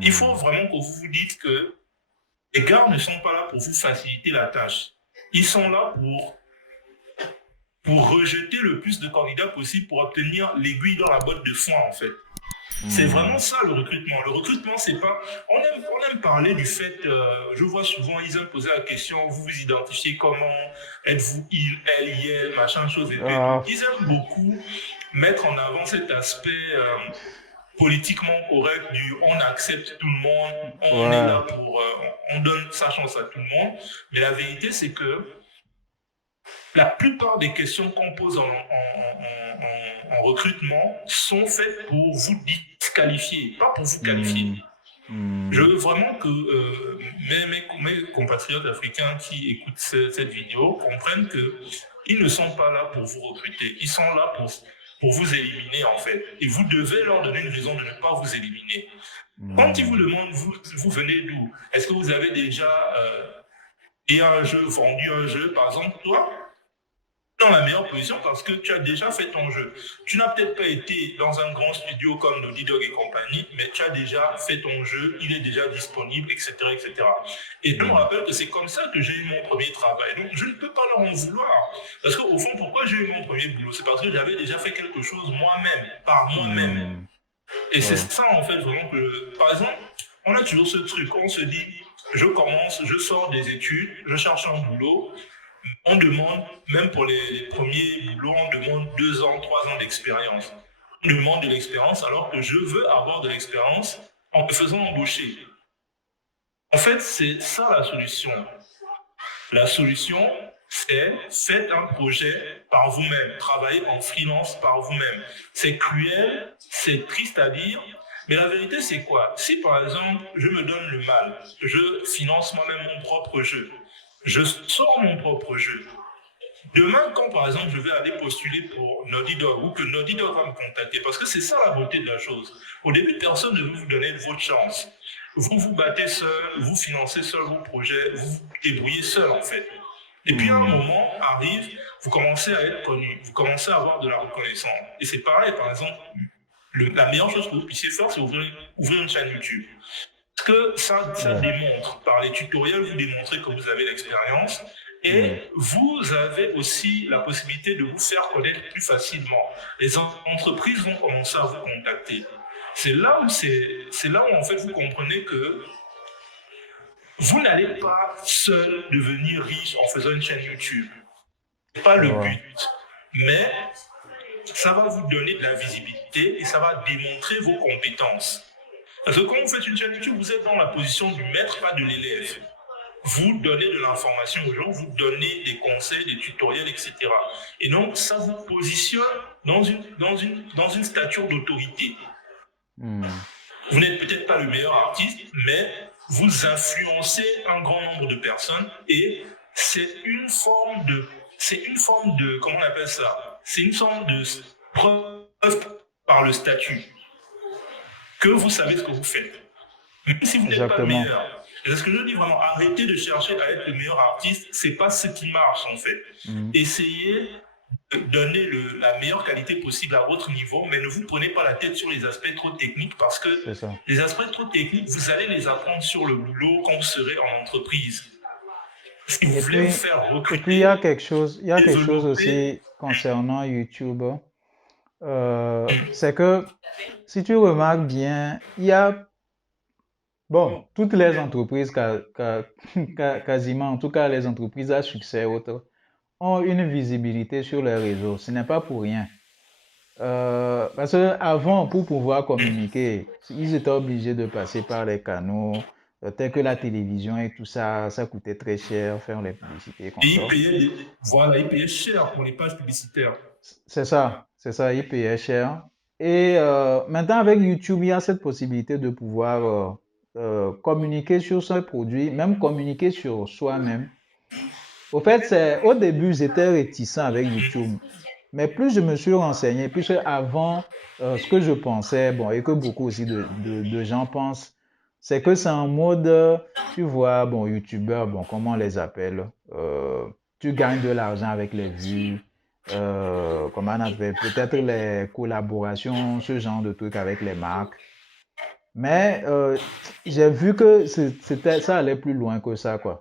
Il faut vraiment que vous vous dites que les gars ne sont pas là pour vous faciliter la tâche. Ils sont là pour rejeter le plus de candidats possible pour obtenir l'aiguille dans la botte de foin, en fait. C'est vraiment ça le recrutement. Le recrutement, c'est pas. On aime parler du fait. Je vois souvent, ils aiment poser la question vous vous identifiez comment. Êtes-vous il, elle, il, machin, chose et tout et tout. Ah, Ils aiment beaucoup mettre en avant cet aspect politiquement correct du on accepte tout le monde, on est ouais. là pour. On donne sa chance à tout le monde. Mais la vérité, c'est que la plupart des questions qu'on pose en recrutement sont faites pour vous disqualifier, pas pour vous qualifier. Hmm, Je hmm, veux vraiment que mes compatriotes africains qui écoutent cette vidéo comprennent qu'ils ne sont pas là pour vous recruter, ils sont là pour vous éliminer en fait. Et vous devez leur donner une raison de ne pas vous éliminer. Quand ils vous hmm. demandent, vous venez d'où? Est-ce que vous avez déjà et un jeu, vendu un jeu, par exemple, toi, dans la meilleure position parce que tu as déjà fait ton jeu. Tu n'as peut-être pas été dans un grand studio comme Naughty Dog et compagnie, mais tu as déjà fait ton jeu, il est déjà disponible, etc., etc. Et je me Hmm. rappelle que c'est comme ça que j'ai eu mon premier travail. Donc, je ne peux pas leur en vouloir. Parce qu'au fond, pourquoi j'ai eu mon premier boulot? C'est parce que j'avais déjà fait quelque chose moi-même, par moi-même. Hmm. Et c'est Ouais. ça, en fait, vraiment que, par exemple, on a toujours ce truc, on se dit, je commence, je sors des études, je cherche un boulot, on demande, même pour les premiers boulots, on demande 2 ans, 3 ans d'expérience. On demande de l'expérience alors que je veux avoir de l'expérience en me faisant embaucher. En fait, c'est ça la solution. La solution, c'est faites un projet par vous-même, travaillez en freelance par vous-même. C'est cruel, c'est triste à dire, mais la vérité, c'est quoi? Si par exemple, je me donne le mal, je finance moi-même mon propre jeu, je sors mon propre jeu, demain, quand par exemple je vais aller postuler pour Naughty Dog ou que Naughty Dog va me contacter, parce que c'est ça la beauté de la chose. Au début, personne ne veut vous donner votre chance. Vous vous battez seul, vous financez seul vos projets, vous vous débrouillez seul en fait. Et puis à un Hmm. moment arrive, vous commencez à être connu, vous commencez à avoir de la reconnaissance. Et c'est pareil, par exemple, la meilleure chose que vous puissiez faire, c'est ouvrir une chaîne YouTube. Parce que ça Ouais. démontre, par les tutoriels, vous démontrez que vous avez l'expérience Hmm. et vous avez aussi la possibilité de vous faire connaître plus facilement. Les entreprises vont commencer à vous contacter. C'est là où en fait vous comprenez que vous n'allez pas seul devenir riche en faisant une chaîne YouTube. C'est pas le Ouais. but. Mais ça va vous donner de la visibilité et ça va démontrer vos compétences. Parce que quand vous faites une chaîne YouTube, vous êtes dans la position du maître, pas de l'élève. Vous donnez de l'information aux gens, vous donnez des conseils, des tutoriels, etc. Et donc, ça vous positionne dans une stature d'autorité. Hmm. Vous n'êtes peut-être pas le meilleur artiste, mais vous influencez un grand nombre de personnes et c'est une forme de, comment on appelle ça? C'est une sorte de preuve par le statut que vous savez ce que vous faites. Même si vous n'êtes pas le Exactement. meilleur. C'est ce que je dis vraiment, arrêtez de chercher à être le meilleur artiste, c'est pas ce qui marche en fait. Hmm. Essayez de donner la meilleure qualité possible à votre niveau, mais ne vous prenez pas la tête sur les aspects trop techniques parce que C'est ça. les aspects trop techniques, vous allez les apprendre sur le boulot quand vous serez en entreprise. Si vous Et voulez vous puis, faire et puis recruter, il y a quelque chose développer. aussi concernant YouTube. C'est que si tu remarques bien, il y a, bon, toutes les entreprises, quasiment, en tout cas les entreprises à succès autres, ont une visibilité sur les réseaux. Ce n'est pas pour rien. Parce que avant, pour pouvoir communiquer, ils étaient obligés de passer par les canaux tels que la télévision et tout ça. Ça coûtait très cher faire les publicités Et comme ça. voilà, ils payaient cher pour les pages publicitaires. C'est ça, ils payaient cher. Et maintenant, avec YouTube, il y a cette possibilité de pouvoir communiquer sur ce produit, même communiquer sur soi-même. Au fait, au début, j'étais réticent avec YouTube. Mais plus je me suis renseigné, plus avant, ce que je pensais, bon, et que beaucoup aussi de gens pensent, c'est que c'est un mode, tu vois, bon, YouTubeur, bon, comment on les appelle, tu gagnes de l'argent avec les vues, comment on appelle, peut-être les collaborations, ce genre de trucs avec les marques. Mais j'ai vu que ça allait plus loin que ça, quoi.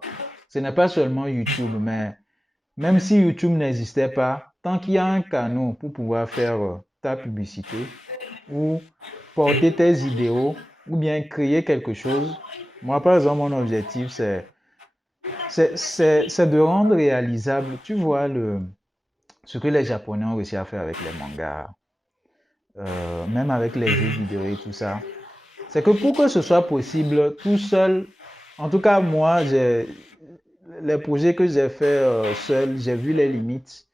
Ce n'est pas seulement YouTube, mais même si YouTube n'existait pas, tant qu'il y a un canal pour pouvoir faire ta publicité ou porter tes idéaux ou bien créer quelque chose, moi, par exemple, mon objectif, c'est de rendre réalisable, tu vois, ce que les Japonais ont réussi à faire avec les mangas, même avec les jeux vidéo et tout ça. C'est que pour que ce soit possible tout seul, en tout cas moi, les projets que j'ai fait seul, j'ai vu les limites.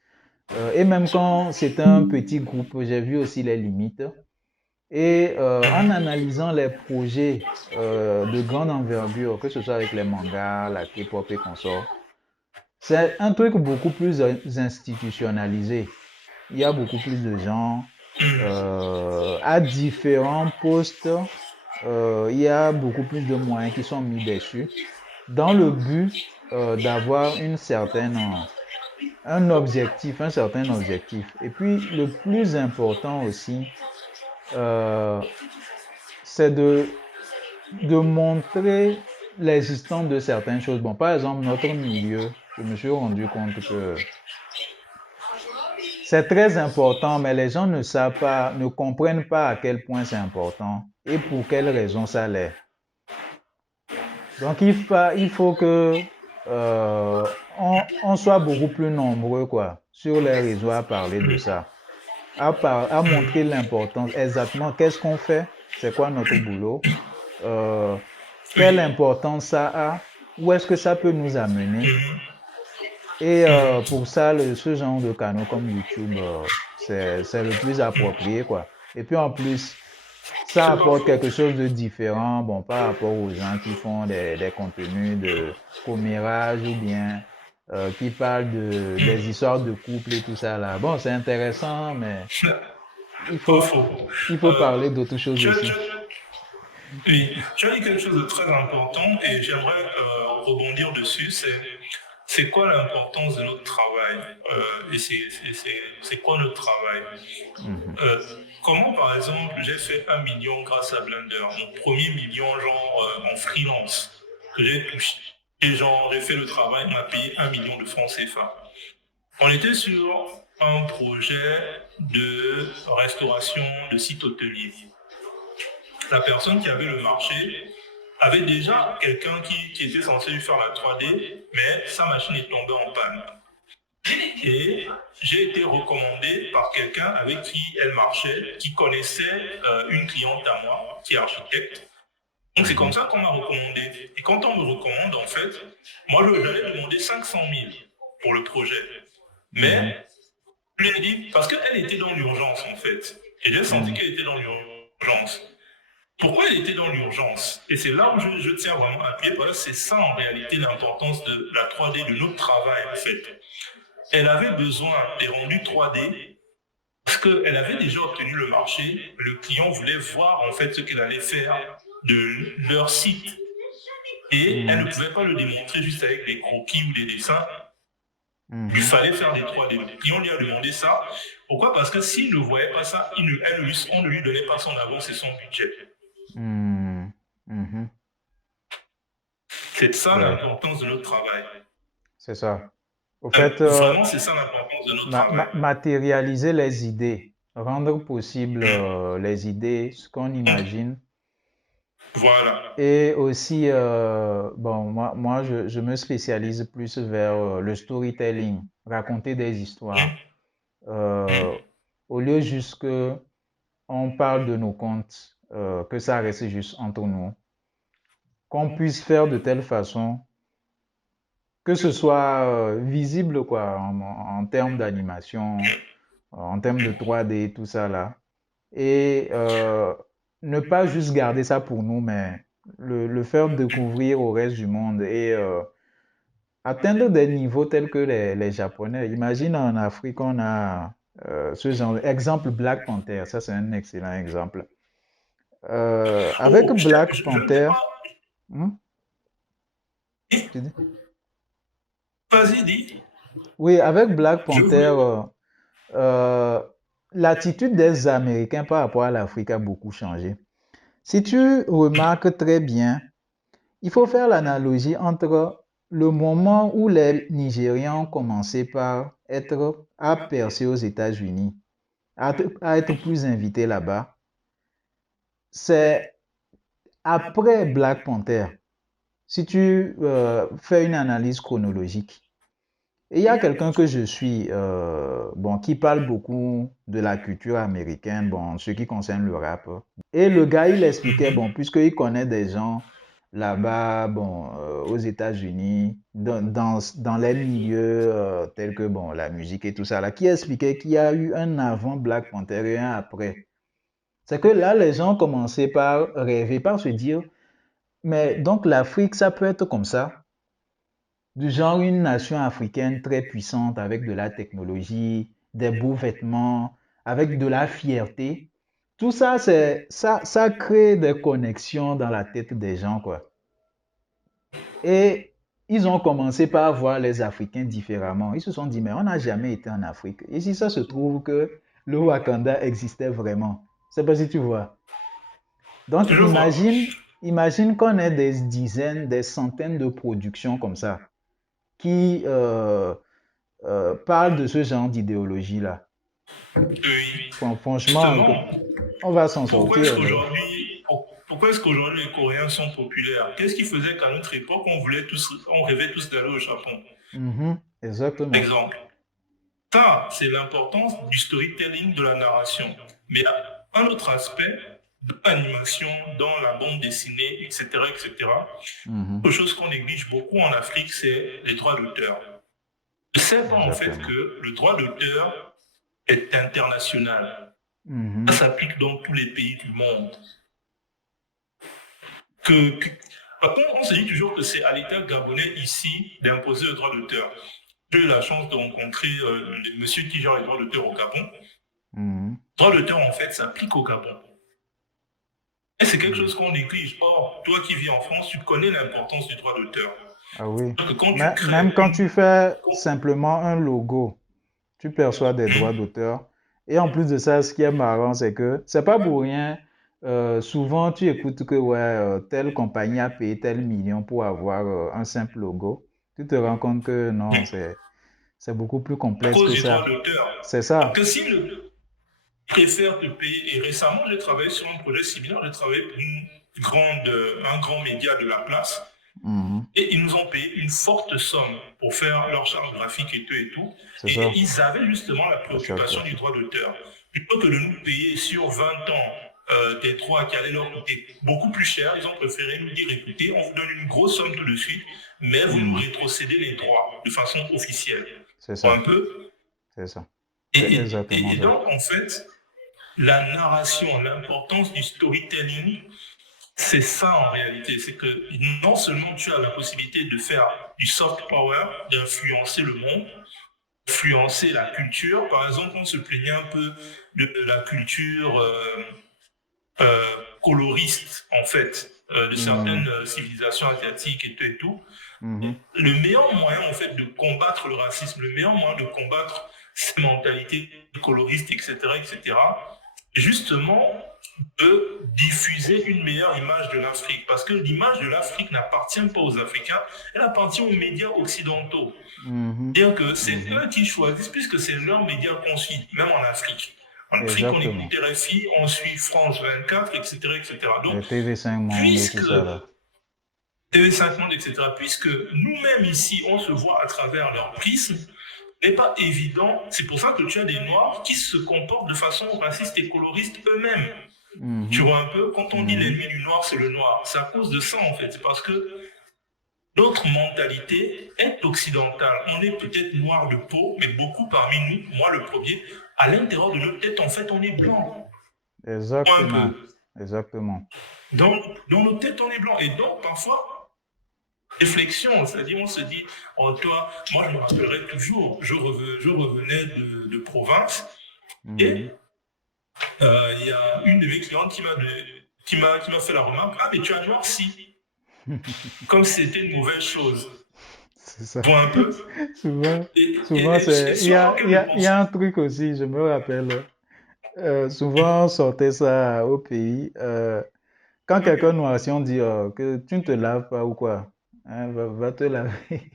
Et même quand c'était un petit groupe, j'ai vu aussi les limites. Et en analysant les projets de grande envergure, que ce soit avec les mangas, la K-pop et consorts, c'est un truc beaucoup plus institutionnalisé. Il y a beaucoup plus de gens à différents postes. Il y a beaucoup plus de moyens qui sont mis dessus dans le but d'avoir un certain objectif. Et puis le plus important aussi, euh, c'est de montrer l'existence de certaines choses. Bon, par exemple, notre milieu, je me suis rendu compte que c'est très important, mais les gens ne savent pas, ne comprennent pas à quel point c'est important et pour quelles raisons ça l'est. Donc, il faut que on soit beaucoup plus nombreux, quoi, sur les réseaux à parler de ça, à montrer l'importance, exactement qu'est-ce qu'on fait, c'est quoi notre boulot, euh, quelle Oui. importance ça a, où est-ce que ça peut nous amener. Et pour ça, ce genre de canaux comme YouTube, c'est le plus approprié, quoi. Et puis en plus, ça C'est pas apporte faux. quelque chose de différent, bon, par rapport aux gens qui font des contenus de commérage ou bien qui parlent des histoires de couple et tout ça là. Bon, c'est intéressant, mais il Pas faut, faux. il faut Euh, parler d'autres choses tu as, aussi. tu as- oui, tu as dit quelque chose de très important et j'aimerais rebondir dessus. C'est quoi l'importance de notre travail et c'est quoi notre travail? Mhm. Comment, par exemple, j'ai fait 1 million grâce à Blender, mon premier million, genre en freelance, que j'ai touché. Et genre, j'ai fait le travail, on m'a payé 1 million de francs CFA. On était sur un projet de restauration de site hôtelier. La personne qui avait le marché avait déjà quelqu'un qui était censé lui faire la 3D, mais sa machine est tombée en panne. Et j'ai été recommandé par quelqu'un avec qui elle marchait, qui connaissait une cliente à moi, qui est architecte. Donc c'est comme Mhm. ça qu'on m'a recommandé. Et quand on me recommande, en fait, moi j'allais demander 500 000 pour le projet. Mhm. Mais je lui ai dit, parce qu'elle était dans l'urgence en fait. Et j'ai senti Mhm. qu'elle était dans l'urgence. Pourquoi elle était dans l'urgence? Et c'est là où je tiens vraiment à appuyer, parce que c'est ça en réalité l'importance de la 3D, de notre travail en fait. Elle avait besoin des rendus 3D parce qu'elle avait déjà obtenu le marché. Le client voulait voir en fait ce qu'elle allait faire de leur site. Et elle ne Mhm. pouvait pas le démontrer juste avec des croquis ou des dessins. Il Mhm. fallait faire des 3D. Le client lui a demandé ça. Pourquoi? Parce que s'il ne voyait pas ça, on ne lui donnait pas son avance et son budget. Mhm. Mhm. C'est ça Ouais, l'importance de notre travail. c'est ça. Au fait, Vraiment, c'est ça l'importance de notre travail. matérialiser les idées, rendre possible les idées, ce qu'on imagine. Voilà. Et aussi, bon, moi je me spécialise plus vers le storytelling, raconter des histoires. Euh, Au lieu juste que on parle de nos comptes, que ça reste juste entre nous, qu'on puisse faire de telle façon que ce soit visible quoi, en termes d'animation, en termes de 3D, tout ça là. Et ne pas juste garder ça pour nous, mais le faire découvrir au reste du monde et atteindre des niveaux tels que les Japonais. Imagine en Afrique, on a ce genre. Exemple Black Panther, ça c'est un excellent exemple. Avec Oh, Black je ne t'ai Panther, pas hmm, dit. tu dis? Vas-y, dis. Oui, avec Black Je Panther, voulais. euh, l'attitude des Américains par rapport à l'Afrique a beaucoup changé. Si tu remarques très bien, il faut faire l'analogie entre le moment où les Nigérians ont commencé à percer aux États-Unis, à être plus invités là-bas. C'est après Black Panther, si tu fais une analyse chronologique. Et il y a quelqu'un que je suis, bon, qui parle beaucoup de la culture américaine, bon, ce qui concerne le rap. Et le gars, il expliquait, bon, puisqu'il connaît des gens là-bas, bon, aux États-Unis, dans les milieux tels que, bon, la musique et tout ça, là, qui expliquait qu'il y a eu un avant Black Panther et un après. C'est que là, les gens commençaient par rêver, par se dire, mais donc l'Afrique, ça peut être comme ça. Du genre une nation africaine très puissante avec de la technologie, des beaux vêtements, avec de la fierté. Tout ça, ça crée des connexions dans la tête des gens, quoi. Et ils ont commencé par voir les Africains différemment. Ils se sont dit, mais on n'a jamais été en Afrique. Et si ça se trouve que le Wakanda existait vraiment. C'est pas si tu vois. Donc Je vois. imagine qu'on ait des dizaines, des centaines de productions comme ça qui parle de ce genre d'idéologie-là. Oui. Franchement, Justement, on va s'en pourquoi est-ce sortir. qu'aujourd'hui, pourquoi est-ce qu'aujourd'hui les Coréens sont populaires? Qu'est-ce qui faisait qu'à notre époque, on rêvait tous d'aller au Japon? Mhm, exactement. Exemple. Ça, c'est l'importance du storytelling de la narration. Mais il y a un autre aspect de l'animation, dans la bande dessinée, etc., etc. Mhm, Autre chose qu'on néglige beaucoup en Afrique, c'est les droits d'auteur. Je ne sais pas en fait exactement. que le droit d'auteur est international. Ça Mhm, s'applique dans tous les pays du monde. Par contre, on se dit toujours que c'est à l'État gabonais ici d'imposer le droit d'auteur. J'ai eu la chance de rencontrer le monsieur qui gère les droits d'auteur au Gabon. mhm, Le droit d'auteur, en fait, s'applique au Gabon. Et c'est quelque mhm. chose qu'on néglige. Or, toi qui vis en France, tu connais l'importance du droit d'auteur. Ah oui. Donc, quand tu Mais même crées quand une... tu fais simplement un logo, tu perçois des droits d'auteur. Et en plus de ça, ce qui est marrant, c'est que c'est pas pour rien. Souvent, tu écoutes que ouais, telle compagnie a payé tel million pour avoir un simple logo. Tu te rends compte que non, c'est beaucoup plus à complexe cause que du droit ça. d'auteur. C'est Donc, ça. si le préfère te payer, et récemment, j'ai travaillé sur un projet similaire, j'ai travaillé pour un grand média de la place, Mhm. et ils nous ont payé une forte somme pour faire leur charte graphique et tout et tout. C'est Et ça. ils avaient justement la La charte préoccupation du graphique. droit d'auteur. Plutôt que de nous payer sur 20 ans des droits qui allaient leur coûter beaucoup plus cher, ils ont préféré nous dire, écoutez, on vous donne une grosse somme tout de suite, mais vous nous Mhm. rétrocédez les droits de façon officielle. C'est Un ça. peu. C'est ça. Et, C'est et, exactement et ça. donc, en fait, la narration, l'importance du storytelling, c'est ça en réalité. C'est que non seulement tu as la possibilité de faire du soft power, d'influencer le monde, influencer la culture. Par exemple, on se plaignait un peu de la culture coloriste, en fait, de Mhm. certaines civilisations asiatiques et tout et tout. Mhm. Le meilleur moyen, en fait, de combattre le racisme, le meilleur moyen de combattre ces mentalités coloristes, etc., etc., justement, de diffuser une meilleure image de l'Afrique. Parce que l'image de l'Afrique n'appartient pas aux Africains, elle appartient aux médias occidentaux. Mhm. C'est-à-dire que c'est Mhm. eux qui choisissent, puisque c'est leurs médias qu'on suit, même en Afrique. En Afrique, on écoute Exactement. RFI, on suit France 24, etc., etc. Donc, Les TV5 Monde et tout puisque ça là. TV5 Monde, etc., puisque nous-mêmes ici, on se voit à travers leur prisme, n'est pas évident. C'est pour ça que tu as des Noirs qui se comportent de façon raciste et coloriste eux-mêmes. Tu Mhm. vois un peu, quand on dit Mhm. l'ennemi du noir, c'est le noir. C'est à cause de ça, en fait. C'est parce que notre mentalité est occidentale. On est peut-être noir de peau, mais beaucoup parmi nous, moi le premier, à l'intérieur de notre tête, en fait, on est blanc. Un Exactement. peu. Exactement. Dans nos têtes, on est blanc. Et donc, parfois, réflexion, c'est-à-dire, on se dit, oh, toi, moi, je me rappellerai toujours, je revenais de province, et Mhm. il y a une de mes clientes qui m'a fait la remarque, ah, mais tu as noirci, comme si c'était une mauvaise chose. C'est ça. Tu vois un peu? Souvent, souvent Et c'est, ce à quoi je il y a pense. un truc aussi, je me rappelle. Souvent, on sortait ça au pays. Quand quelqu'un noircit, on dit que tu ne te laves pas ou quoi. Hein, va te laver.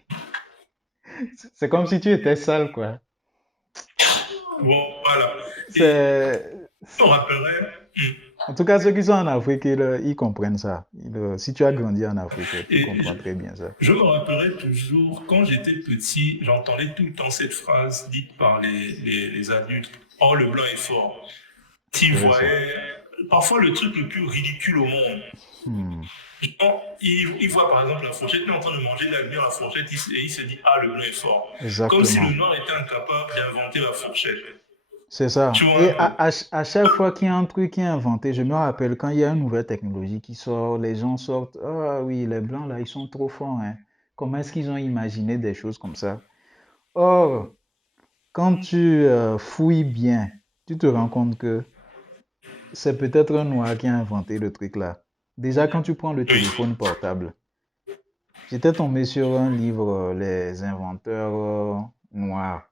C'est comme si tu étais sale, quoi. Voilà. Et C'est, je me rappellerai, En tout cas, ceux qui sont en Afrique, ils comprennent ça. Si tu as grandi en Afrique, tu et comprends très bien ça. je me rappellerai toujours, quand j'étais petit, j'entendais tout le temps cette phrase dite par les adultes. Oh, le blanc est fort. S'ils C'est ça. voyaient, parfois le truc le plus ridicule au monde. Hmm, Il voit par exemple la fourchette, il est en train de manger la fourchette et il se dit ah, le blanc est fort. Comme si le exactement. noir était incapable d'inventer la fourchette. C'est ça. Tu vois Et un peu. à chaque fois qu'il y a un truc qui est inventé, je me rappelle quand il y a une nouvelle technologie qui sort, les gens sortent. Ah oui, les blancs là, ils sont trop forts, hein. Comment est-ce qu'ils ont imaginé des choses comme ça? Or, quand tu fouilles bien, tu te rends compte que c'est peut-être un noir qui a inventé le truc là. Déjà, quand tu prends le Oui. téléphone portable, j'étais tombé sur un livre, Les inventeurs noirs.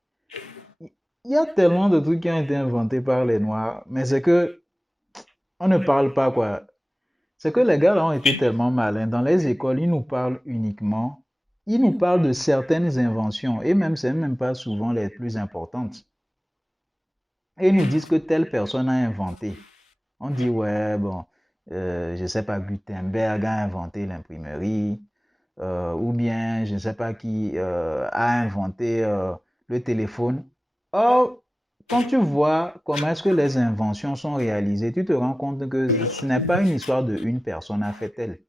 Il y a tellement de trucs qui ont été inventés par les noirs, mais c'est que on ne parle pas quoi. C'est que les gars là ont été tellement malins. Dans les écoles, ils nous parlent de certaines inventions, et même, c'est même pas souvent les plus importantes. Et ils nous disent que telle personne a inventé. On dit, ouais, bon, je sais pas, Gutenberg a inventé l'imprimerie, ou bien, je ne sais pas qui a inventé le téléphone. Or, quand tu vois comment est-ce que les inventions sont réalisées, tu te rends compte que ce n'est pas une histoire de une personne a fait elle.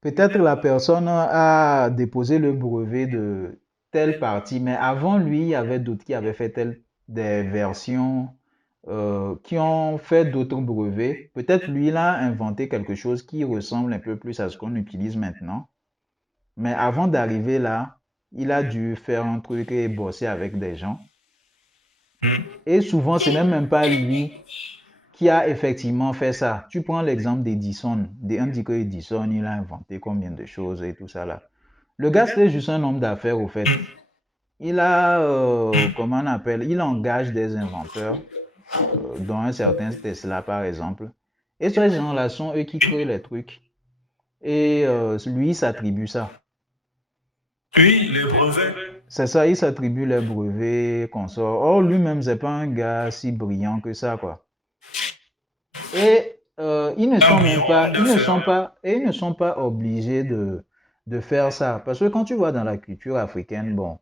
Peut-être la personne a déposé le brevet de telle partie, mais avant lui, il y avait d'autres qui avaient fait des versions qui ont fait d'autres brevets. Peut-être lui, il a inventé quelque chose qui ressemble un peu plus à ce qu'on utilise maintenant. Mais avant d'arriver là, il a dû faire un truc et bosser avec des gens. Hmm. Et souvent, ce n'est même pas lui qui a effectivement fait ça. Tu prends l'exemple d'Edison. On dit que Edison, il a inventé combien de choses et tout ça là. Le gars, c'était juste un homme d'affaires au fait. Il a, comment on appelle, il engage des inventeurs, dont un certain Tesla par exemple. Et ces gens-là sont eux qui créent les trucs. Et lui, il s'attribue ça. Oui, les brevets. C'est ça, il s'attribue les brevets, consorts. Or, lui-même, c'est pas un gars si brillant que ça, quoi. Et Un brillant homme d'affaires. ils ne sont pas obligés de faire ça. Parce que quand tu vois dans la culture africaine, bon,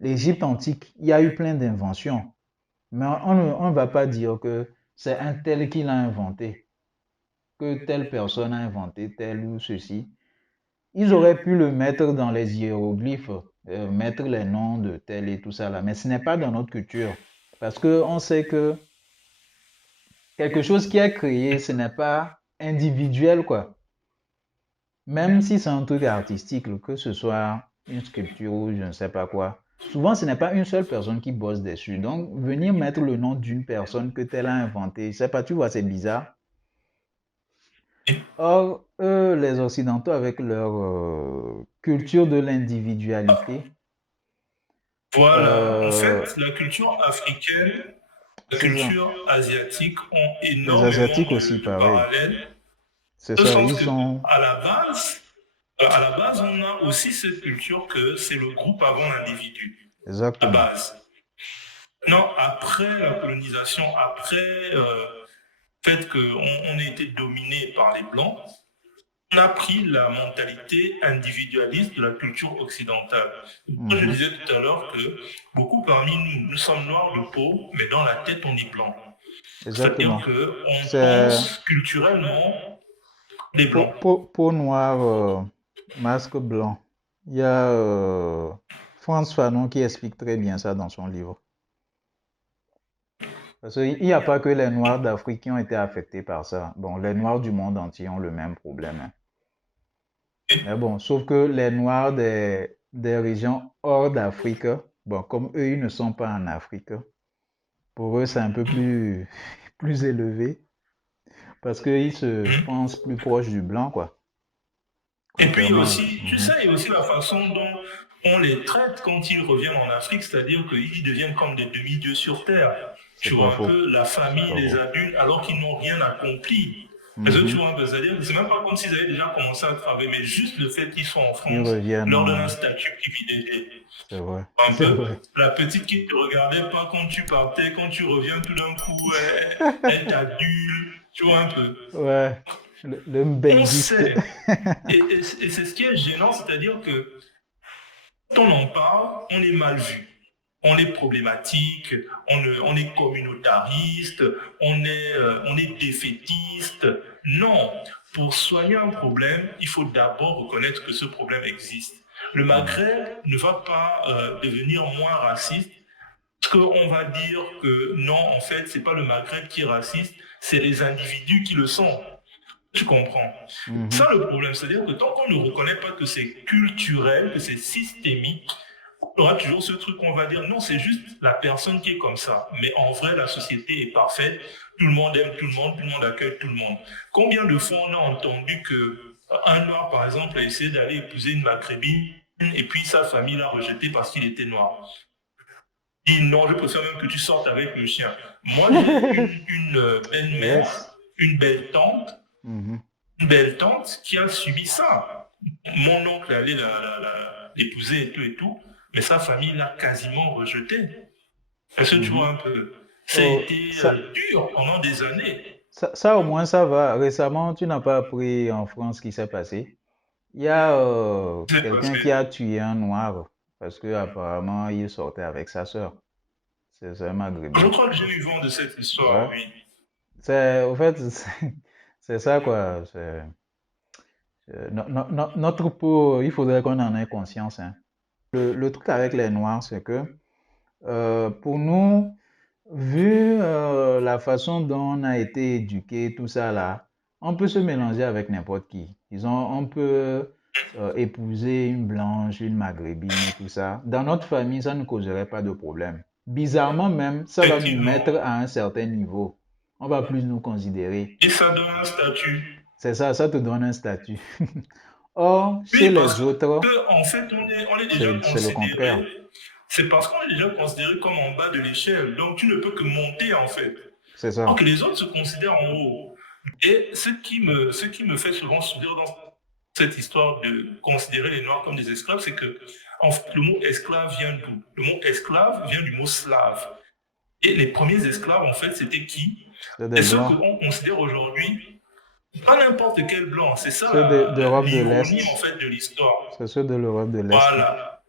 l'Égypte antique, il y a eu plein d'inventions. Mais on ne va pas dire que c'est un tel qui l'a inventé, que telle personne a inventé tel ou ceci. Ils auraient pu le mettre dans les hiéroglyphes, mettre les noms de tel et tout ça là. Mais ce n'est pas dans notre culture. Parce qu'on sait que quelque chose qui est créé, ce n'est pas individuel, quoi. Même si c'est un truc artistique, que ce soit une sculpture ou je ne sais pas quoi, souvent ce n'est pas une seule personne qui bosse dessus. Donc, venir mettre le nom d'une personne que telle a inventé, je sais pas, tu vois, c'est bizarre. Or, eux, les Occidentaux, avec leur culture de l'individualité, Voilà. En euh, fait, la culture africaine, la c'est ça. culture asiatique ont Les énormément Asiatiques aussi, de pareil. parallèles. C'est De ça, sens ils que, sont... à la base, on a aussi cette culture que c'est le groupe avant l'individu. À Exactement. base. Non, après la colonisation, après le fait qu'on ait été dominé par les Blancs, on a pris la mentalité individualiste de la culture occidentale. Moi, je Mhm. disais tout à l'heure que beaucoup parmi nous, nous sommes noirs de peau, mais dans la tête, on est blanc. C'est-à-dire Exactement. qu'on C'est pense culturellement les blancs. peau noire, masque blanc. Il y a Frantz Fanon qui explique très bien ça dans son livre. Parce qu'il n'y a pas que les Noirs d'Afrique qui ont été affectés par ça. Bon, les Noirs du monde entier ont le même problème, hein. Mais bon, sauf que les Noirs des régions hors d'Afrique, bon, comme eux, ils ne sont pas en Afrique, pour eux, c'est un peu plus élevé. Parce qu'ils se Mhm. pensent plus proches du blanc, quoi. Et puis Contrairement à... aussi, tu Mhm. sais, il y a aussi la façon dont on les traite quand ils reviennent en Afrique, c'est-à-dire qu'ils deviennent comme des demi-dieux sur Terre. C'est Tu pas vois un faux. peu la C'est famille, pas les faux. adultes, alors qu'ils n'ont rien accompli. Parce que tu Mhm. vois un peu, c'est-à-dire, c'est même pas comme s'ils avaient déjà commencé à travailler, mais juste le fait qu'ils sont en Ils France reviennent leur donne un en... statut privilégié. C'est vrai. Un C'est peu. vrai. La petite qui te regardait pas quand tu partais, quand tu reviens tout d'un coup, elle t'adule, tu vois un peu. Ouais. Le On mbengiste. sait, et c'est ce qui est gênant, c'est-à-dire que quand on en parle, on est mal vu. On est problématique, on est communautariste, on est défaitiste. Non, pour soigner un problème, il faut d'abord reconnaître que ce problème existe. Le Mhm. Maghreb ne va pas devenir moins raciste parce qu'on va dire que non, en fait, c'est pas le Maghreb qui est raciste, c'est les individus qui le sont. Tu comprends? Mhm. Ça, le problème, c'est-à-dire que tant qu'on ne reconnaît pas que c'est culturel, que c'est systémique, on aura toujours ce truc qu'on va dire, non, c'est juste la personne qui est comme ça. Mais en vrai, la société est parfaite, tout le monde aime tout le monde accueille tout le monde. Combien de fois on a entendu que un noir, par exemple, a essayé d'aller épouser une maghrébine et puis sa famille l'a rejeté parce qu'il était noir. Il dit non, je préfère même que tu sortes avec le chien. Moi, j'ai une Yes. belle-mère, une belle tante, Mhm. une belle tante qui a subi ça. Mon oncle allait l'épouser et tout, mais sa famille l'a quasiment rejeté. Est-ce que tu vois Mhm. un peu? Ça a Oh, été dur pendant des années. ça, au moins, ça va. Récemment, tu n'as pas appris en France ce qui s'est passé. Il y a C'est parce quelqu'un que qui a tué un noir parce que apparemment il sortait avec sa sœur. C'est un je maghrébin. crois que j'ai eu vent de cette Ouais. histoire, oui. Au fait, c'est ça quoi. Notre peau, il faudrait qu'on en ait conscience, hein. Le truc avec les noirs, c'est que pour nous, vu la façon dont on a été éduqué, tout ça là, on peut se mélanger avec n'importe qui. Disons, on peut épouser une blanche, une maghrébine et tout ça. Dans notre famille, ça ne causerait pas de problème. Bizarrement même, ça va nous mettre Effectivement. à un certain niveau. On va plus nous considérer. Et ça donne un statut. C'est ça, ça te donne un statut. Or, chez Oui, parce les autres, que en fait, on est déjà c'est le contraire. considéré. C'est parce qu'on est déjà considéré comme en bas de l'échelle. Donc tu ne peux que monter en fait. C'est Alors ça. que les autres se considèrent en haut. Et ce qui me fait souvent sourire dans cette histoire de considérer les Noirs comme des esclaves, c'est que en fait, le mot esclave vient d'où? Le mot esclave vient du mot slave. Et les premiers esclaves, en fait, c'était qui? C'est des C'est ceux blancs. qu'on considère aujourd'hui pas n'importe quel blanc. C'est ça Ceux d'Europe de l'ironie, en l'Est. fait, de l'histoire. C'est ceux de l'Europe de l'Est. Voilà.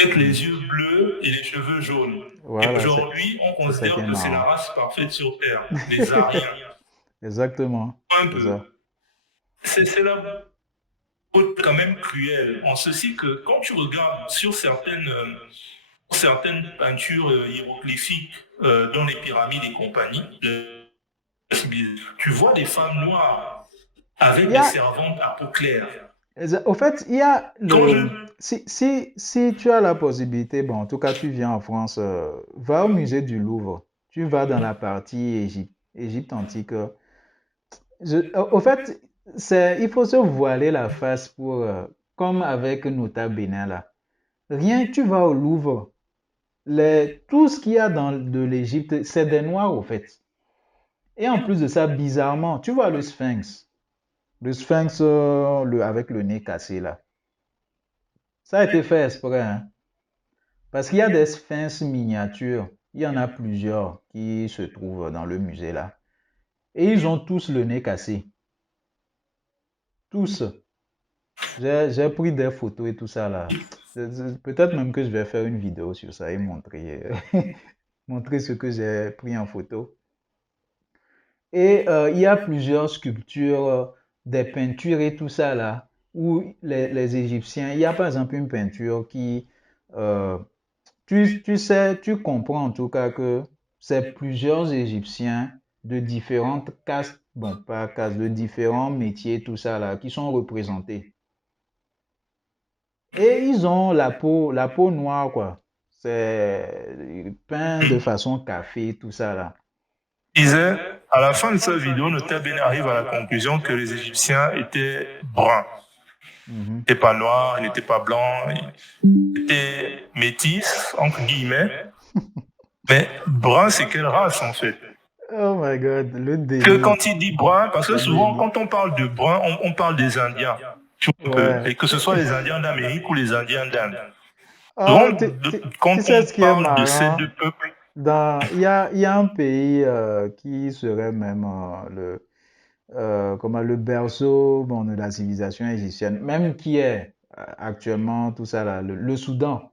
Avec Mm. les yeux bleus et les cheveux jaunes. Et Voilà, aujourd'hui, on c'est ça qui considère est que c'est la marrant. race parfaite sur Terre, les Ariens. Exactement. Un C'est peu. ça. C'est la beauté quand même cruelle, en ceci que quand tu regardes sur certaines peintures hiéroglyphiques dans les pyramides et compagnie, tu vois des femmes noires avec Il y des a, servantes à peau claire. au fait, il y a Quand je... si tu as la possibilité, bon, en tout cas, tu viens en France, va au musée du Louvre. Tu vas dans la partie Égypte antique. Au fait, il faut se voiler la face pour, comme avec Nota Bene là. Rien, tu vas au Louvre. Tout ce qu'il y a dans de l'Égypte, c'est des noirs, au fait. Et en plus de ça, bizarrement, tu vois le Sphinx. Le Sphinx avec le nez cassé là. Ça a été fait exprès, hein. Parce qu'il y a des Sphinx miniatures. Il y en a plusieurs qui se trouvent dans le musée là. Et ils ont tous le nez cassé. Tous. J'ai pris des photos et tout ça là. Peut-être même que je vais faire une vidéo sur ça et montrer, montrer ce que j'ai pris en photo. Et il y a plusieurs sculptures, des peintures et tout ça là, où les Égyptiens, il y a par exemple une peinture qui, euh, tu sais, tu comprends en tout cas que c'est plusieurs Égyptiens de différentes castes, bon, pas castes, de différents métiers, tout ça là, qui sont représentés. Et ils ont la peau noire, quoi. C'est peint de façon café, tout ça là. disait, à la fin de sa vidéo, Nota Bene arrive à la conclusion que les Égyptiens étaient bruns. Mhm. Ils n'étaient pas noirs, ils n'étaient pas blancs, ils étaient métis, entre guillemets. Mais brun, c'est quelle race en fait? Oh my God, le Que déni. quand il dit brun, parce que Le souvent déni. quand on parle de brun, on parle des Indiens. Tu vois un peu. Ouais. Et que ce soit les Indiens d'Amérique ou les Indiens d'Inde. Oh, Souvent, quand tu sais on ce qui est parle de ces marrant? deux peuples, Il y a un pays qui serait même comment, le berceau bon, de la civilisation égyptienne, même qui est actuellement tout ça là, le Soudan.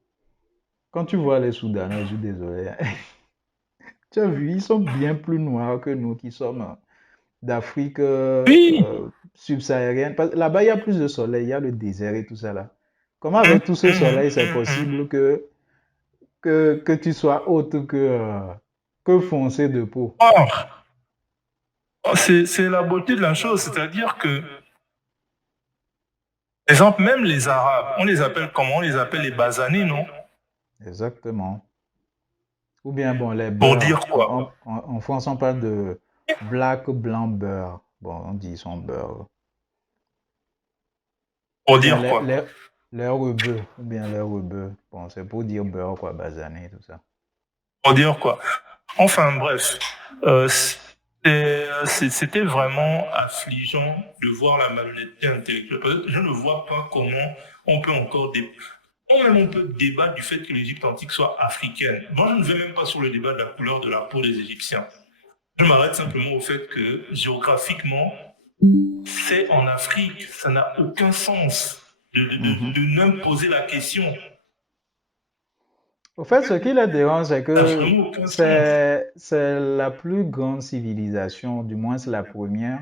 Quand tu vois les Soudanais, je suis désolé, hein. Tu as vu, ils sont bien plus noirs que nous qui sommes d'Afrique oui, subsaharienne. Là-bas, il y a plus de soleil, il y a le désert et tout ça là. Comment avec tout ce soleil, c'est possible que tu sois autre que foncé de peau? or, c'est la beauté de la chose, c'est-à-dire que, par exemple, même les Arabes, on les appelle comment? On les appelle les basanés, non? Exactement. Ou bien, bon, les Pour beurres. dire quoi? En France, on parle de black, blanc, beurre. Bon, on dit son beurre. Ou Pour bien dire quoi? les rebeux. Ou bien les rebeux. Bon, c'est pour dire beurre, quoi, basané, tout ça. Pour dire quoi? Enfin, bref, c'était vraiment affligeant de voir la malhonnêteté intellectuelle. Parce que je ne vois pas comment on peut encore on peut débattre du fait que l'Égypte antique soit africaine. Moi, je ne vais même pas sur le débat de la couleur de la peau des Égyptiens. Je m'arrête simplement au fait que géographiquement, c'est en Afrique. Ça n'a aucun sens Mhm. de même poser la question. Au fait, ce qui les dérange, c'est Ça n'a que vraiment aucun sens. c'est la plus grande civilisation, du moins c'est la première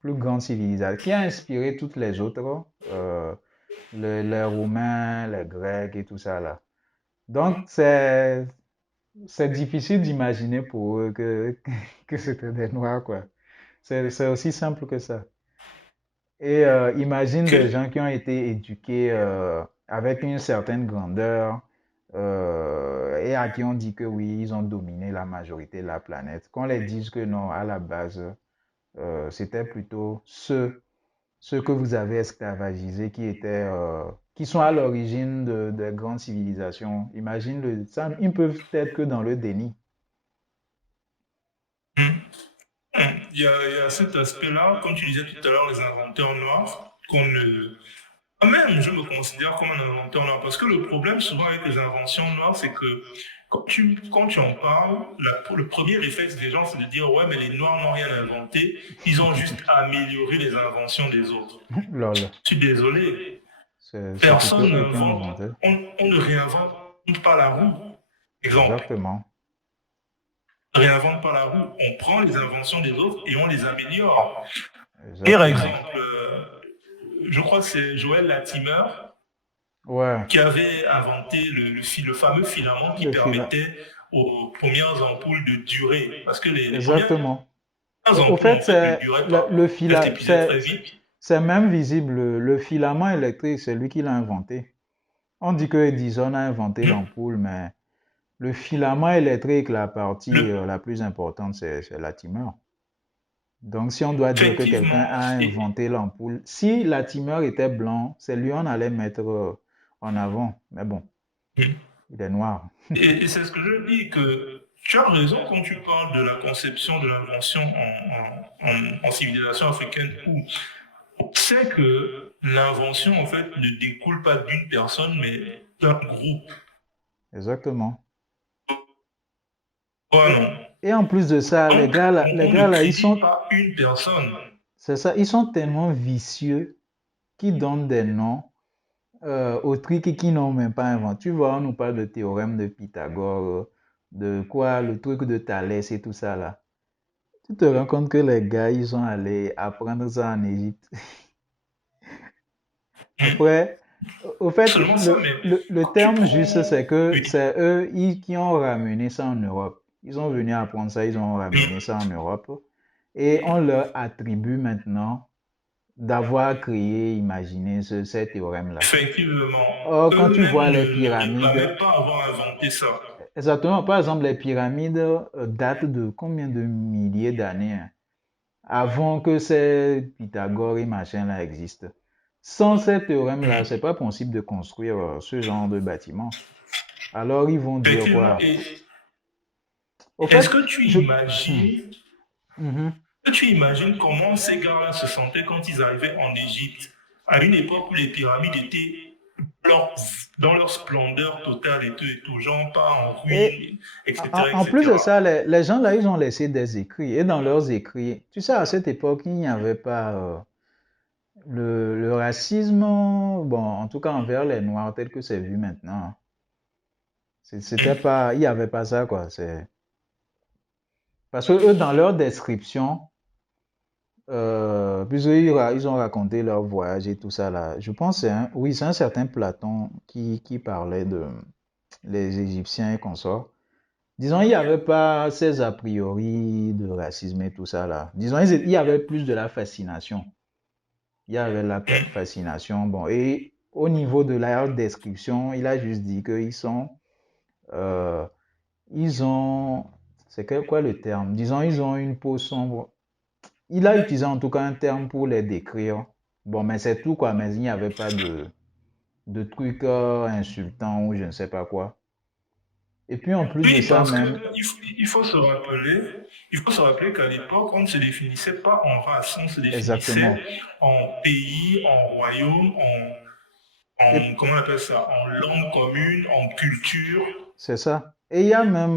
plus grande civilisation, qui a inspiré toutes les autres, les Romains, les Grecs et tout ça là. Donc, c'est difficile d'imaginer pour eux que c'était des Noirs, quoi. C'est aussi simple que ça. Et imagine des Que, gens qui ont été éduqués avec une certaine grandeur et à qui on dit que oui, ils ont dominé la majorité de la planète. Qu'on les dise que non, à la base, c'était plutôt ceux que vous avez esclavagisés qui sont à l'origine de grandes civilisations. Imagine ça, ils ne peuvent être que dans le déni. il y a cet aspect-là, comme tu disais tout à l'heure, les inventeurs noirs, qu'on ne... Même, je me considère comme un inventeur noir, parce que le problème souvent avec les inventions noires, c'est que quand tu en parles, le premier réflexe des gens, c'est de dire, ouais, mais les noirs n'ont rien inventé, ils ont juste amélioré les inventions des autres. Lol. Je suis désolé, C'est plutôt personne eux qui ont n'invente, inventé. on ne réinvente pas la roue. Exemple, Exactement. on ne réinvente pas la roue, on prend les inventions des autres et on les améliore. Par Exactement. exemple, je crois que c'est Joël Latimer Ouais. qui avait inventé le fameux filament qui Le fil. permettait aux premières ampoules de durer. Parce que les premières Exactement. Au ampoules, fait, en fait, ne duraient le pas. Elles fila, s'épuisaient très vite. c'est même visible. Le filament électrique, c'est lui qui l'a inventé. On dit que Edison a inventé l'ampoule, mais le filament électrique, la partie Le- la plus importante, c'est Latimer. Donc, si on doit dire que quelqu'un effectivement. a inventé l'ampoule, si Latimer était blanc, c'est lui on allait mettre en avant. Mais bon, il est noir. Et c'est ce que je dis, que tu as raison quand tu parles de la conception de l'invention en civilisation africaine, où on sait que l'invention, en fait, ne découle pas d'une personne, mais d'un groupe. Exactement. Ouais, Et, non. et en plus de ça, Donc, les on gars ne là, crédite pas une personne. c'est ça, ils sont tellement vicieux qu'ils donnent des noms aux trucs qu'ils n'ont même pas inventé. Tu vois, on nous parle de théorème de Pythagore, de quoi, le truc de Thalès et tout ça là. Tu te rends compte que les gars, ils sont allés apprendre ça en Égypte. Après, au fait, Seulement ça, mais le quand tu terme juste, prends... c'est que Oui, c'est eux qui ont ramené ça en Europe. Ils sont venus apprendre ça, ils ont ramené ça en Europe. Et on leur attribue maintenant d'avoir créé, imaginé cet théorème-là. effectivement, Or, quand tu vois eux-mêmes les ne pyramides, réclamaient pas avoir inventé ça. exactement, par exemple, les pyramides datent de combien de milliers d'années hein, avant que ces Pythagore et machin-là existent. Sans ces théorèmes-là, c'est pas possible de construire ce genre de bâtiment. Alors, ils vont dire Effectivement, quoi? Au Est-ce fait, que tu je... Hmm, imagines, mhm. tu imagines comment ces gars-là se sentaient quand ils arrivaient en Égypte, à une époque où les pyramides étaient leur- dans leur splendeur totale et tout, genre pas en Et ruine, en, etc., en plus de ça, etc. les gens là, ils ont laissé des écrits. Et dans leurs écrits, tu sais, à cette époque, il n'y avait pas le racisme, bon, en tout cas envers les Noirs tel que c'est vu maintenant. C'était pas, il n'y avait pas ça, quoi. Parce que eux, dans leur description, puisque ils ont raconté leur voyage et tout ça là, je pense que oui, c'est un certain Platon qui parlait de les Égyptiens et consorts. Disons, il n'y avait pas ces a priori de racisme et tout ça là. Disons, il y avait plus de la fascination. Il y avait la fascination. Bon, et au niveau de la description, il a juste dit qu'ils sont, euh, ils ont, c'est quoi le terme? Disons, ils ont une peau sombre. Il a utilisé en tout cas un terme pour les décrire. Bon, mais c'est tout quoi, mais il n'y avait pas de trucs insultants ou je ne sais pas quoi. Et puis en plus de Oui, ça parce que même, il faut se rappeler qu'à l'époque, on ne se définissait pas en race, on se définissait exactement. en pays, en royaume, Et comment on appelle ça, en langue commune, en culture. c'est ça. Et il y a même,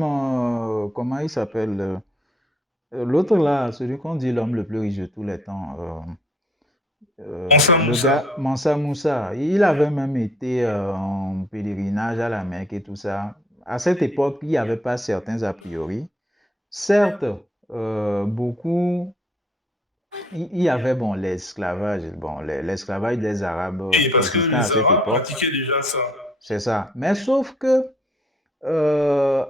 comment il s'appelle, l'autre là, celui qu'on dit l'homme le plus riche de tous les temps, Mansa le Moussa. gars Mansa Moussa, il avait même été en pèlerinage à la Mecque et tout ça. À cette époque, il n'y avait pas certains a priori. Certes, beaucoup, il y avait bon, l'esclavage, bon, l'esclavage des Arabes Oui, parce que existant à les cette Arabes époque, pratiquaient déjà ça. c'est ça. Mais sauf que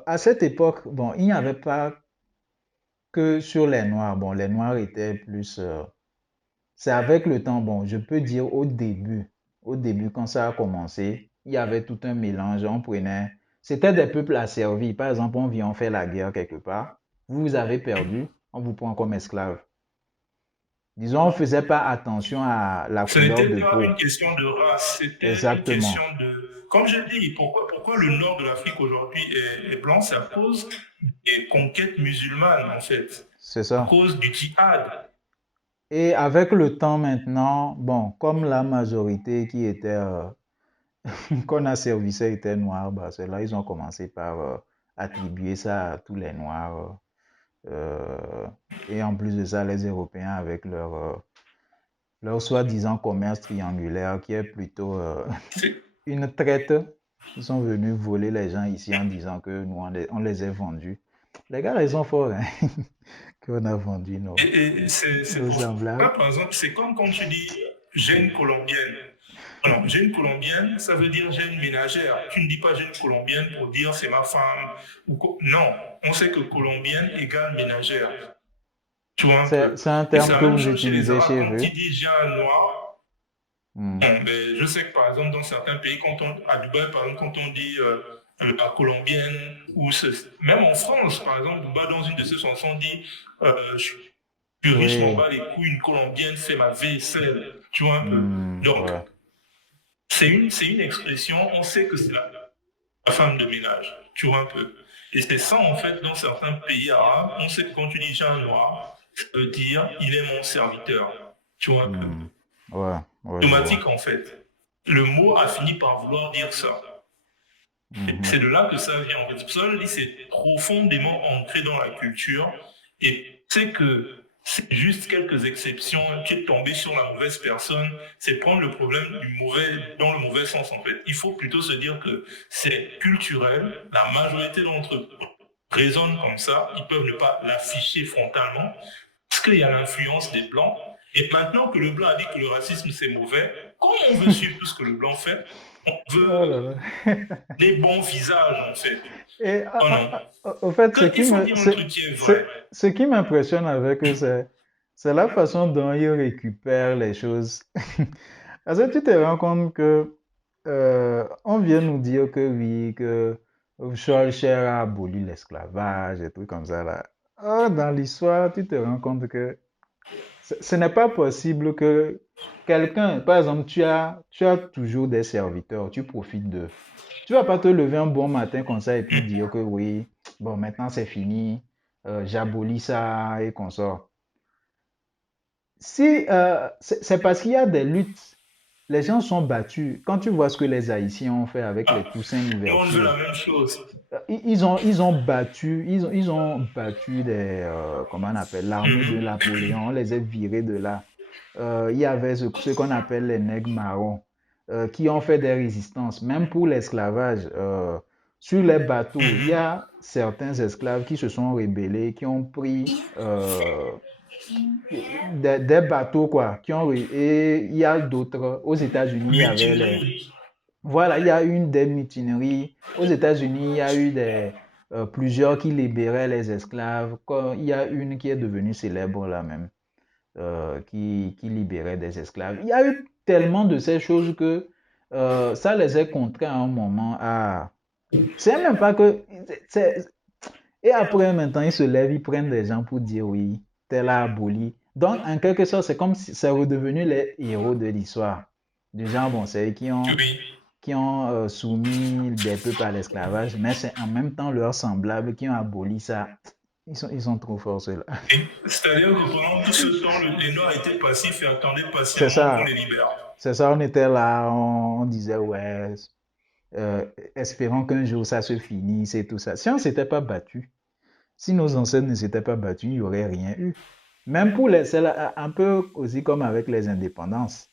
à cette époque, bon, il n'y avait pas que sur les Noirs. Bon, les Noirs étaient plus. C'est avec le temps, bon, je peux dire au début, quand ça a commencé, il y avait tout un mélange. On prenait. C'était des peuples asservis. Par exemple, on vient, on fait la guerre quelque part. Vous avez perdu, on vous prend comme esclave. Disons, on ne faisait pas attention à la Ce couleur n'était de pas une peau. question de race, c'était une question Exactement. de... Comme je dis, pourquoi le nord de l'Afrique aujourd'hui est blanc, c'est à cause des conquêtes musulmanes, en fait, C'est à ça. cause du djihad. Et avec le temps maintenant, bon, comme la majorité qui était qu'on a servissé était noire, bah, c'est là ils ont commencé par attribuer ça à tous les noirs. Et en plus de ça, les Européens avec leur soi-disant commerce triangulaire qui est plutôt C'est- une traite. Ils sont venus voler les gens ici en disant que nous, on les a vendus. Les gars, ils sont forts, hein, qu'on a vendu Et c'est nos pour ça, semblables. par exemple, c'est comme quand tu dis j'ai une Colombienne. Non, j'ai une Colombienne, ça veut dire j'ai une ménagère. Tu ne dis pas j'ai une Colombienne pour dire c'est ma femme. Non, on sait que Colombienne égale ménagère. Tu vois un peu. C'est un Et c'est terme la que même vous chose chez les utilisez Arabes. chez Quand vous. ils disent j'ai un noir, Hmm. bon, ben, je sais que par exemple dans certains pays, à Dubaï, par exemple, quand on dit la colombienne, même en France, par exemple, Dubaï, dans une de ses chansons, on dit je suis riche, m'en Oui. bats les couilles, une colombienne fait ma vaisselle. Tu vois un peu. Hmm, Donc, ouais. c'est une expression, on sait que c'est la femme de ménage. Tu vois un peu. Et c'est ça, en fait, dans certains pays arabes, on sait que quand tu dis j'ai un noir, ça veut dire il est mon serviteur. Tu vois un peu. Hmm. Ouais, ouais, je vois. Automatique, en fait. Le mot a fini par vouloir dire ça. Mhm. C'est de là que ça vient. En fait, c'est pour ça que je dis c'est profondément ancré dans la culture. Et c'est que c'est juste quelques exceptions. Tu es tombé sur la mauvaise personne. C'est prendre le problème dans le mauvais sens, en fait. Il faut plutôt se dire que c'est culturel. La majorité d'entre eux raisonnent comme ça. Ils peuvent ne pas l'afficher frontalement parce qu'il y a l'influence des Blancs. Et maintenant que le Blanc a dit que le racisme c'est mauvais, comme on veut suivre tout ce que le Blanc fait, on Oh là veut là. des bons visages, en fait. Et Oh non. au fait, Il faut dire un truc qui est vrai. ce qui m'impressionne avec eux, c'est la façon dont ils récupèrent les choses. Parce que tu te rends compte que on vient nous dire que oui, que Schœlcher a aboli l'esclavage et tout comme ça là. Or, dans l'histoire, tu te rends compte que ce n'est pas possible que quelqu'un, par exemple, tu as toujours des serviteurs, tu profites d'eux. Tu vas pas te lever un bon matin comme ça et puis dire que oui. bon, maintenant c'est fini, j'abolis ça et qu'on sort. Si, c'est parce qu'il y a des luttes. Les gens sont battus. Quand tu vois ce que les Haïtiens ont fait avec les Ah, Toussaint nous, on veut Louverture, la même chose. ils ont battu comment on appelle, l'armée de Mhm. Napoléon. On les a virés de là. Il y avait ce qu'on appelle les nègres marrons qui ont fait des résistances, même pour l'esclavage. Sur les bateaux, il y Mhm. a certains esclaves qui se sont rébellés, qui ont pris des bateaux, quoi, et il y a d'autres. Aux États-Unis, il y avait Mutinerie. voilà, il y a une des mutineries. Aux États-Unis, il y a eu plusieurs qui libéraient les esclaves. Il y a une qui est devenue célèbre là même, qui libérait des esclaves. Il y a eu tellement de ces choses que ça les a contraints à un moment à... C'est même pas que... Et après, maintenant, ils se lèvent, ils prennent des gens pour dire oui, tel a aboli. Donc, en quelque sorte, c'est comme si c'est redevenu les héros de l'histoire. Des gens, bon, c'est eux Oui. qui ont soumis des peuples à l'esclavage, mais c'est en même temps leurs semblables qui ont aboli ça. Ils sont trop forts, ceux-là. C'est-à-dire que pendant tout ce temps, les Noirs étaient passifs et attendaient C'est patiemment qu'on les ça. libère. C'est ça, on était là, on disait, ouais, espérons qu'un jour ça se finisse et tout ça. Si on ne s'était pas battu, si nos ancêtres ne s'étaient pas battus, il n'y aurait rien eu. Même pour les, c'est un peu aussi comme avec les indépendances.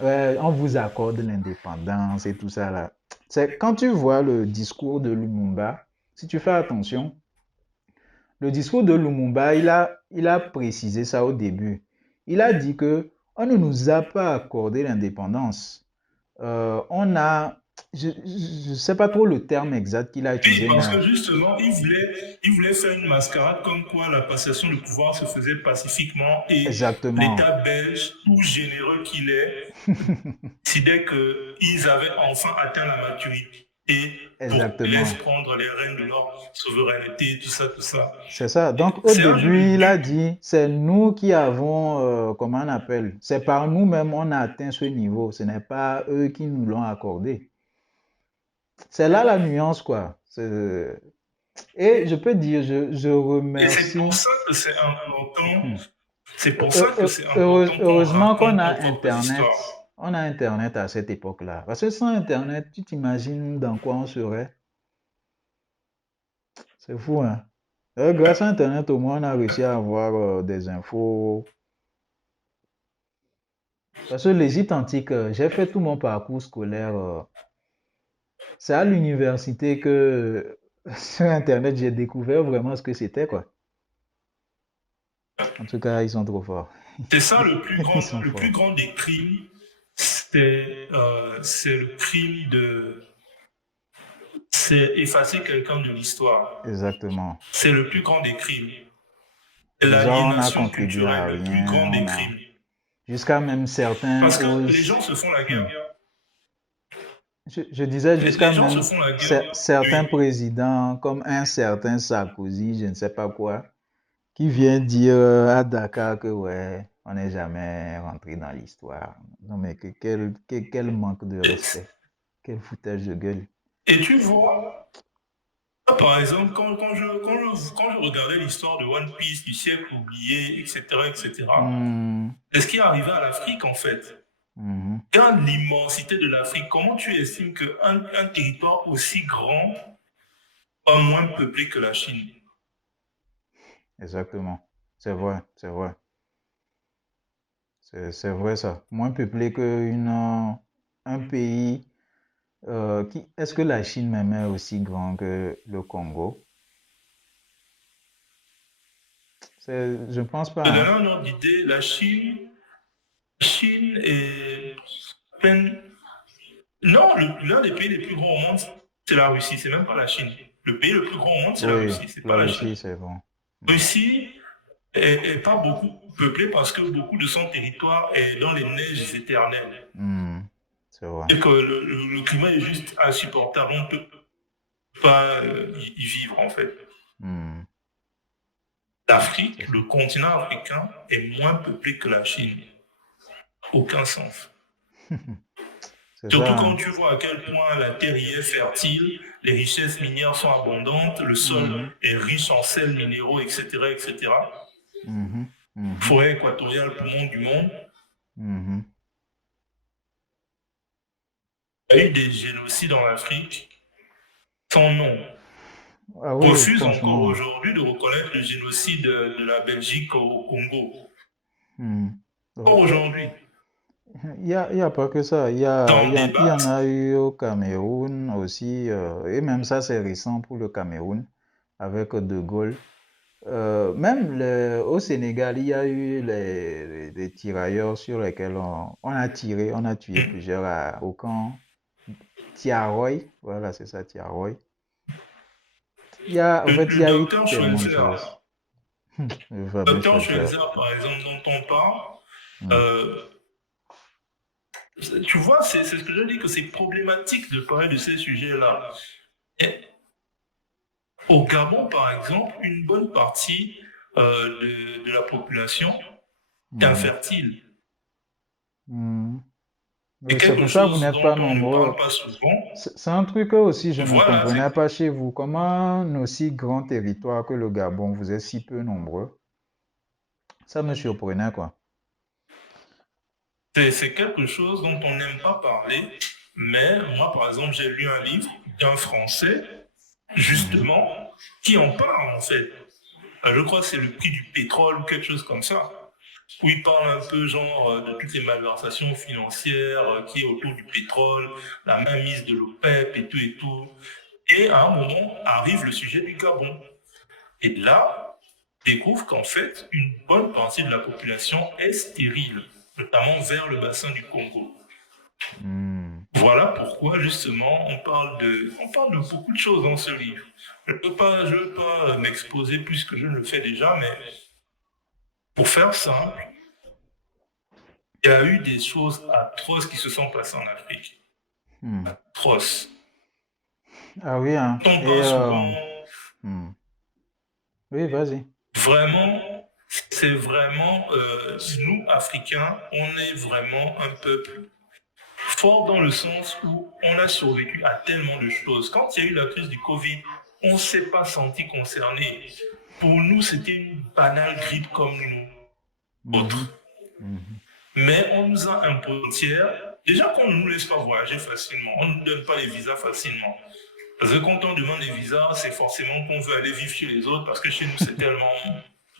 On vous accorde l'indépendance et tout ça là. C'est quand tu vois le discours de Lumumba, si tu fais attention, le discours de Lumumba, il a précisé ça au début. Il a dit que on ne nous a pas accordé l'indépendance. On a, je ne sais pas trop le terme exact qu'il a Oui, utilisé, parce mais que justement, ils voulaient faire une mascarade comme quoi la passation de pouvoir se faisait pacifiquement et exactement. l'État belge, tout généreux qu'il est, décidait qu'ils avaient enfin atteint la maturité pour laisser Exactement. prendre les rênes de leur souveraineté, tout ça, tout ça. C'est ça. Donc, au C'est un jeu début, de il a dupes. dit, c'est nous qui avons, comment on appelle, c'est par nous-mêmes on a atteint ce niveau. Ce n'est pas eux qui nous l'ont accordé. C'est là la nuance, quoi. Et je peux dire, je Et c'est pour remercie. ça que c'est important. Hmm. C'est pour ça que c'est important qu'on Heureusement qu'on raconte a nos propres Internet. histoires. On a Internet à cette époque-là. Parce que sans Internet, tu t'imagines dans quoi on serait? C'est fou, hein? Grâce à Internet, au moins, on a réussi à avoir des infos. Parce que l'Égypte antique, j'ai fait tout mon parcours scolaire. C'est à l'université que sur Internet, j'ai découvert vraiment ce que c'était, quoi. En tout cas, ils sont trop forts. C'est ça Ils sont le plus forts. grand des crimes, c'est le crime c'est effacer quelqu'un de l'histoire. Exactement. C'est le plus grand des crimes. C'est Disons, on n'a l'aliénation contribué à culturelle, le plus rien. grand des On a... crimes. Jusqu'à même certains Parce que les gens osent... se font la Hmm. guerre. Je disais jusqu'à Les gens se même font la guerre. certains Oui. présidents, comme un certain Sarkozy, je ne sais pas quoi, qui vient dire à Dakar que ouais, on n'est jamais rentré dans l'histoire. Non mais quel manque de respect, quel foutage de gueule. Et tu vois, par exemple, quand je regardais l'histoire de One Piece, du siècle oublié, etc., etc., Hmm, c'est ce qui est arrivé à l'Afrique, en fait. mhm, Regarde l'immensité de l'Afrique. Comment tu estimes qu'un territoire aussi grand est moins peuplé que la Chine? exactement. C'est vrai, c'est vrai. C'est vrai ça. Moins peuplé un pays qui... Est-ce que la Chine même est aussi grand que le Congo? Je ne pense pas, Pour donner hein. un ordre d'idée, Chine est peine. Non, l'un des pays les plus grands au monde, c'est la Russie, c'est même pas la Chine. Le pays le plus grand au monde, c'est la Oui, Russie, c'est pas la la Russie, Chine. c'est bon. Hmm, Russie est pas beaucoup peuplée parce que beaucoup de son territoire est dans les neiges éternelles. hmm, c'est vrai. Et que le climat est juste insupportable. On ne peut pas y vivre, en fait. Hmm, c'est L'Afrique, ça. le continent africain, est moins peuplé que la Chine. Aucun sens. c'est Surtout ça, quand hein. tu vois à quel point la terre y est fertile, les richesses minières sont abondantes, le sol Mhm, est riche en sels minéraux, etc., etc. mhm, mhm, Forêt équatoriale, poumon du monde. mhm. Il y a eu des génocides en Afrique sans nom. Ah oui, Refuse encore franchement. aujourd'hui de reconnaître le génocide de la Belgique au Congo. Mhm. Encore Oh, aujourd'hui, il y a pas que ça. dans le Il y débat. en a eu au Cameroun aussi. Et même ça, c'est récent pour le Cameroun avec De Gaulle. Même au Sénégal, il y a eu les tirailleurs sur lesquels on a tiré, on a tué plusieurs au camp Tiaroy. Voilà, c'est ça, Tiaroy. En fait, il y Le a eu docteur tellement de Schweizer, choses. Le fameux docteur Schweitzer. Schweizer, par exemple, dont on parle, Hmm. euh, tu vois, c'est ce que je dis que c'est problématique de parler de ces sujets-là. Et au Gabon, par exemple, une bonne partie de la population est Mhm. infertile. Mhm. C'est Oui, c'est quelque pour ça que vous chose n'êtes dont pas on ne parle nombreux. pas souvent. C'est un truc que aussi je ne Voilà, comprenais pas chez vous. Comment un aussi grand territoire que le Gabon, vous êtes si peu nombreux? Ça me surprenait, quoi. c'est quelque chose dont on n'aime pas parler. Mais moi, par exemple, j'ai lu un livre d'un Français, Mhm. justement, qui en parle, en fait. Je crois que c'est le prix du pétrole ou quelque chose comme ça, où il parle un peu genre de toutes les malversations financières qui est autour du pétrole, la mainmise de l'OPEP et tout et tout. Et à un moment arrive le sujet du Gabon. Et là, on découvre qu'en fait, une bonne partie de la population est stérile, notamment vers le bassin du Congo. Hmm. Voilà pourquoi justement on parle de beaucoup de choses dans ce livre. Je veux pas m'exposer plus que je ne le fais déjà, mais pour faire simple, il y a eu des choses atroces qui se sont passées en Afrique. Hmm. Atroces. Ah oui, hein. On Et parle souvent, hmm. Oui, vas-y. vraiment, c'est vraiment, nous, Africains, on est vraiment un peuple fort dans le sens où on a survécu à tellement de choses. Quand il y a eu la crise du Covid, on ne s'est pas senti concerné. Pour nous, c'était une banale grippe comme nous Mhm. autres. Mhm. Mais on nous a imposé une frontière. Déjà qu'on ne nous laisse pas voyager facilement, on ne nous donne pas les visas facilement. Parce que quand on demande des visas, c'est forcément qu'on veut aller vivre chez les autres parce que chez nous, c'est tellement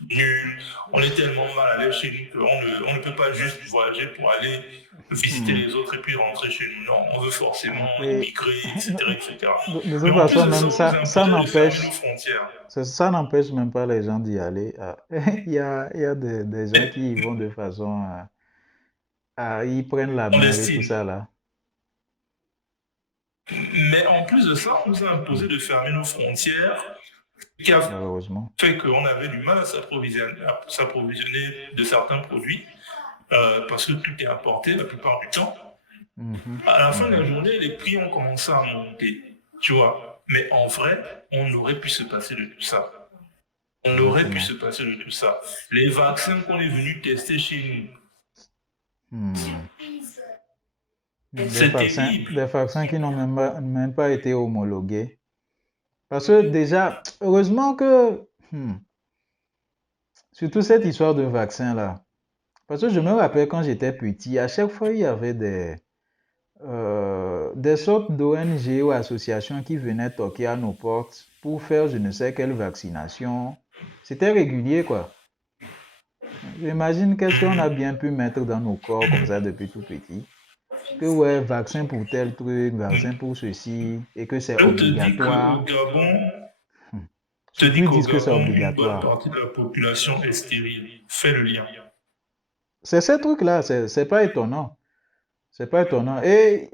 nul, on est tellement mal à l'aise chez nous on ne peut pas juste voyager pour aller visiter Hmm. les autres et puis rentrer chez nous. Non, on veut forcément Et immigrer, etc., etc. de Mais toute en plus façon, de ça, même on nous ça, a ça imposé de fermer nos n'empêche, frontières. ça n'empêche même pas les gens d'y aller. Ah, il y a des gens qui y vont de façon ils prennent la mer et tout Clandestine. ça là. Mais en plus de ça, on nous a Hmm. imposé de fermer nos frontières, qui a Malheureusement. fait qu'on avait du mal à s'approvisionner de certains produits, parce que tout est importé la plupart du temps. Mhm. À la fin de la Mhm. journée, les prix ont commencé à monter, tu vois. Mais en vrai, on aurait pu se passer de tout ça. On aurait pu se Exactement. passer de tout ça. Les vaccins qu'on est venu tester chez Hmm. nous, c'est terrible. Des vaccins qui n'ont même pas été homologués. Parce que déjà, heureusement que, surtout cette histoire de vaccin là, parce que je me rappelle quand j'étais petit, à chaque fois il y avait des sortes d'ONG ou associations qui venaient toquer à nos portes pour faire je ne sais quelle vaccination. C'était régulier quoi. J'imagine qu'est-ce qu'on a bien pu mettre dans nos corps comme ça depuis tout petit. Que ouais, vaccin pour tel truc, vaccin pour ceci, et que c'est Je te dis qu'au obligatoire. Gabon, Hmm. je te dis Surtout ils qu'au disent que c'est Gabon, une bonne obligatoire. partie de la population est stérile. Fais le lien. C'est ces trucs-là, c'est pas étonnant. C'est pas étonnant. Et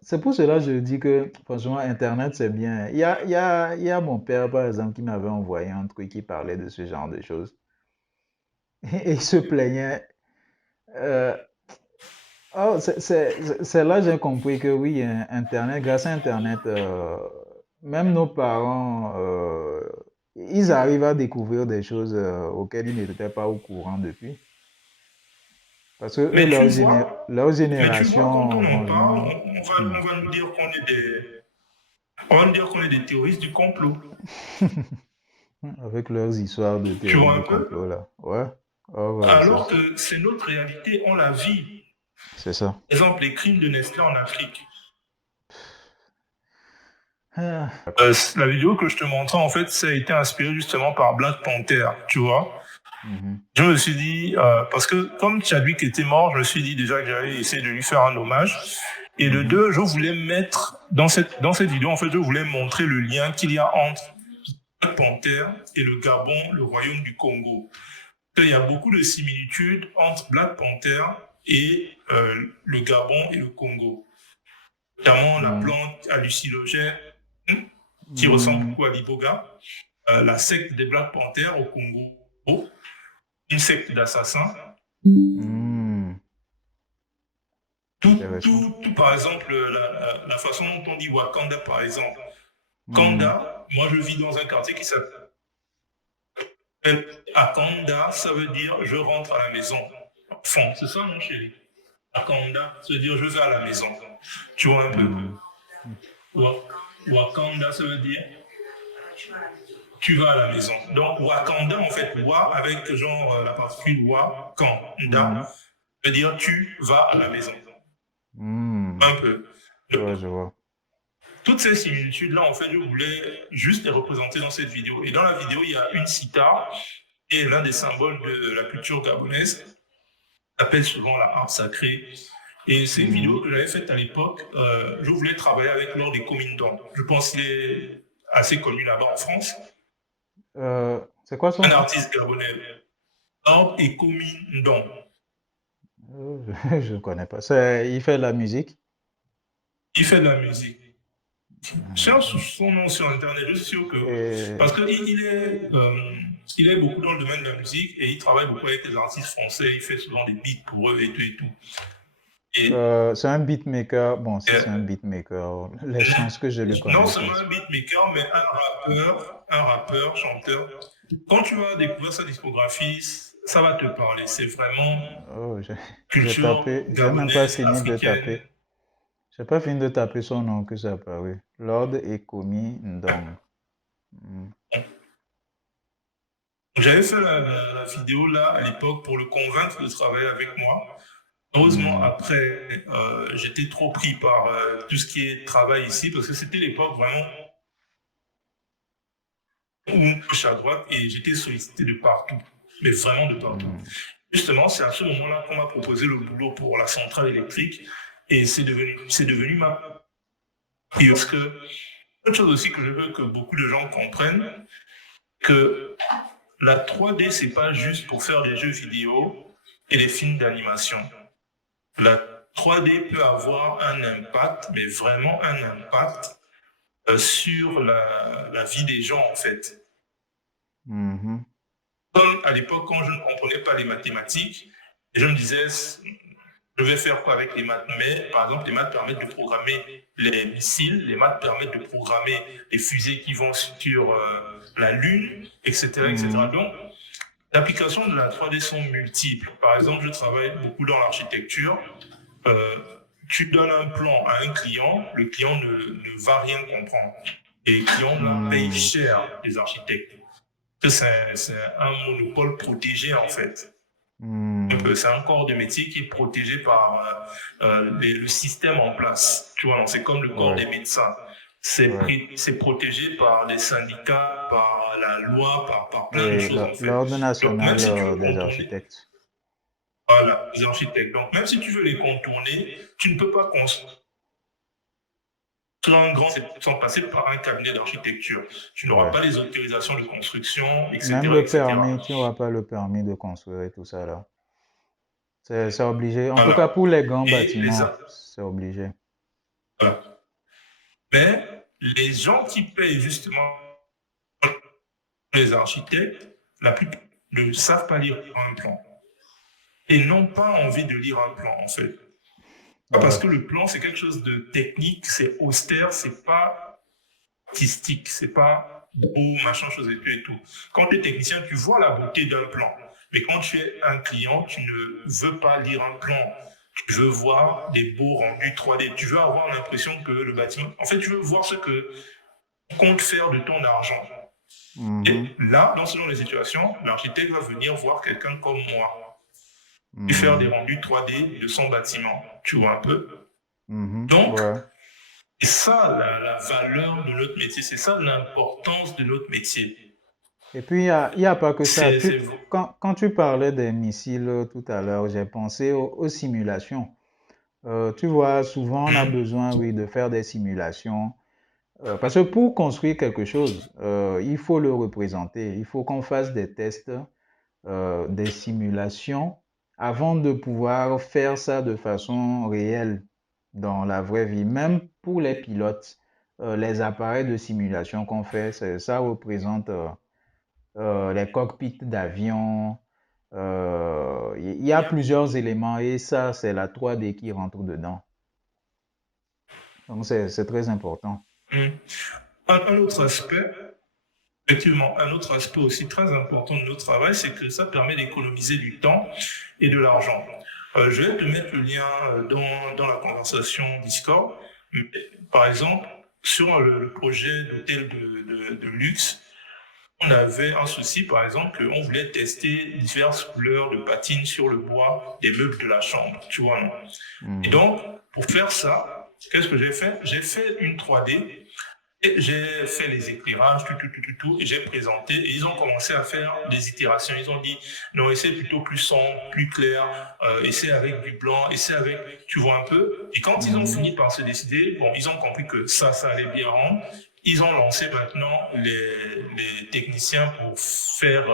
c'est pour cela que je dis que, franchement, Internet, c'est bien. Il y a mon père, par exemple, qui m'avait envoyé un truc qui parlait de ce genre de choses. Et il se plaignait. Euh, oh, c'est là que j'ai compris que oui, Internet, grâce à Internet, même nos parents, ils arrivent à découvrir des choses auxquelles ils n'étaient pas au courant depuis. Parce que eux, Mais tu vois, leur mais tu vois, quand génération, on en parle, franchement, hmm. on va nous dire qu'on est on va nous dire qu'on est des théoristes du complot. Avec leurs histoires de Tu théorie vois un du peu? complot là. Ouais, ouais, Alors que c'est notre réalité, on la vit. c'est ça. Par exemple, les crimes de Nestlé en Afrique. Ah, La vidéo que je te montrais, en fait, ça a été inspiré justement par Black Panther, tu vois. mhm, Je me suis dit, parce que comme Chadwick était mort, je me suis dit déjà que j'allais essayer de lui faire un hommage. Et de mhm, deux, je voulais mettre, dans cette vidéo, en fait, je voulais montrer le lien qu'il y a entre Black Panther et le Gabon, le royaume du Congo. Il y a beaucoup de similitudes entre Black Panther et le Gabon et le Congo. Notamment la mhm, plante hallucinogène qui ressemble mhm, beaucoup à l'iboga, la secte des Black Panthers au Congo, une secte d'assassins. mhm. Intéressant. Par exemple, la façon dont on dit Wakanda, par exemple. Mhm. Kanda, moi je vis dans un quartier qui s'appelle Akanda, ça veut dire je rentre à la maison. Enfin, c'est ça mon chéri. Akanda, ça veut dire je vais à la maison. Tu vois un peu. Mhm. Wakanda, ça veut dire tu vas à la maison. Donc Wakanda, en fait, Wa avec genre la particule Wakanda, Mhm. veut dire tu vas à la maison. Mhm. Un peu. Ouais, je vois. Toutes ces similitudes-là, en fait, je voulais juste les représenter dans cette vidéo. Et dans la vidéo, il y a une cithare, qui est l'un des symboles de la culture gabonaise, appelle souvent la harpe sacrée. Et c'est une vidéo Mhm. que j'avais faite à l'époque. Je voulais travailler avec Lord des Comindons. Je pense qu'il est assez connu là-bas en France. C'est quoi son Un nom? artiste gabonais. Lord et Comindons. Je ne connais pas. Il fait de la musique. Il fait de la musique. Cherche Mhm. son nom sur Internet, je suis sûr que... Et, Parce il est beaucoup dans le domaine de la musique et il travaille beaucoup avec les artistes français, il fait souvent des beats pour eux et tout et tout. Et c'est un beatmaker. Bon, si c'est un euh, beatmaker, les chances que je le non connaisse. seulement un beatmaker, mais un rappeur, chanteur. Quand tu vas découvrir sa discographie, ça va te parler. C'est vraiment Oh, j'ai culture tapé, j'ai même pas gabonaise, fini de africaine. taper. J'ai pas fini de taper son nom que ça apparu. Lord Ekomi Ndong. Hmm. J'avais fait la vidéo là à l'époque pour le convaincre de travailler avec moi. Heureusement, Hmm. après, j'étais trop pris par tout ce qui est travail ici, parce que c'était l'époque vraiment où on touche à droite et j'étais sollicité de partout, mais vraiment de partout. Hmm. Justement, c'est à ce moment-là qu'on m'a proposé le boulot pour la centrale électrique et c'est devenu ma priorité. Parce que, autre chose aussi que je veux que beaucoup de gens comprennent, que la 3D, c'est pas juste pour faire des jeux vidéo et des films d'animation. La 3D peut avoir un impact, mais vraiment un impact sur la vie des gens, en fait. Mhm. Comme à l'époque, quand je ne comprenais pas les mathématiques, et je me disais, je vais faire quoi avec les maths? Mais, par exemple, les maths permettent de programmer les missiles, les maths permettent de programmer les fusées qui vont sur la Lune, etc., etc. Mhm. Donc, les applications de la 3D sont multiples. Par exemple, je travaille beaucoup dans l'architecture. Euh, tu donnes un plan à un client, le client ne va rien comprendre. Et les clients là payent Hmm. cher les architectes. C'est un monopole protégé en fait. Hmm. C'est un corps de métier qui est protégé par le système en place. Tu vois, c'est comme le corps Ouais, des médecins. ouais. C'est protégé par les syndicats, par la loi, par plein de Et choses en fait. l'Ordre Donc même national si tu veux des contourner, architectes. voilà, les architectes. Donc même si tu veux les contourner, tu ne peux pas construire un grand sans passer par un cabinet d'architecture. Tu n'auras Ouais. pas les autorisations de construction, Même etc., le etc. permis, tu n'auras pas le permis de construire et tout ça là. C'est obligé. En tout cas, Voilà. pour les grands Et bâtiments, c'est obligé. voilà. Mais les gens qui payent justement les architectes, la plupart ne savent pas lire un plan et n'ont pas envie de lire un plan en fait. Parce Ouais. que le plan c'est quelque chose de technique, c'est austère, c'est pas artistique, c'est pas beau, machin, chose et tout et tout. Quand tu es technicien, tu vois la beauté d'un plan. Mais quand tu es un client, tu ne veux pas lire un plan. Tu veux voir des beaux rendus 3D. Tu veux avoir l'impression que le bâtiment... En fait, tu veux voir ce que compte faire de ton argent. Et Mhm. là, dans ce genre de situation, l'architecte va venir voir quelqu'un comme moi et faire des Mhm. rendus 3D de son bâtiment. Tu vois un peu? Mhm. Donc, Ouais. c'est ça la valeur de notre métier, c'est ça l'importance de notre métier. Et puis, il y a pas que ça. C'est Quand tu parlais des missiles tout à l'heure, j'ai pensé aux simulations. Tu vois, souvent, on a besoin, oui, de faire des simulations. Parce que pour construire quelque chose, il faut le représenter. Il faut qu'on fasse des tests, des simulations, avant de pouvoir faire ça de façon réelle dans la vraie vie. Même pour les pilotes, les appareils de simulation qu'on fait, ça représente les cockpits d'avion. Il y a plusieurs éléments et ça, c'est la 3D qui rentre dedans. Donc, c'est très important. Hum. Un autre aspect, effectivement, un autre aspect aussi très important de notre travail, c'est que ça permet d'économiser du temps et de l'argent. Je vais te mettre le lien dans la conversation Discord. Par exemple, sur le projet d'hôtel de luxe, on avait un souci, par exemple, qu'on voulait tester diverses couleurs de patine sur le bois des meubles de la chambre, tu vois, non? Et Mhm. donc, pour faire ça, qu'est-ce que j'ai fait? J'ai fait une 3D et j'ai fait les éclairages, tout, et j'ai présenté. Et ils ont commencé à faire des itérations. Ils ont dit, non, essaie plutôt plus sombre, plus clair, essaie avec du blanc, essaie avec, tu vois un peu. Et quand ils ont Mhm. fini par se décider, bon, ils ont compris que ça allait bien rendre. Ils ont lancé maintenant les techniciens pour faire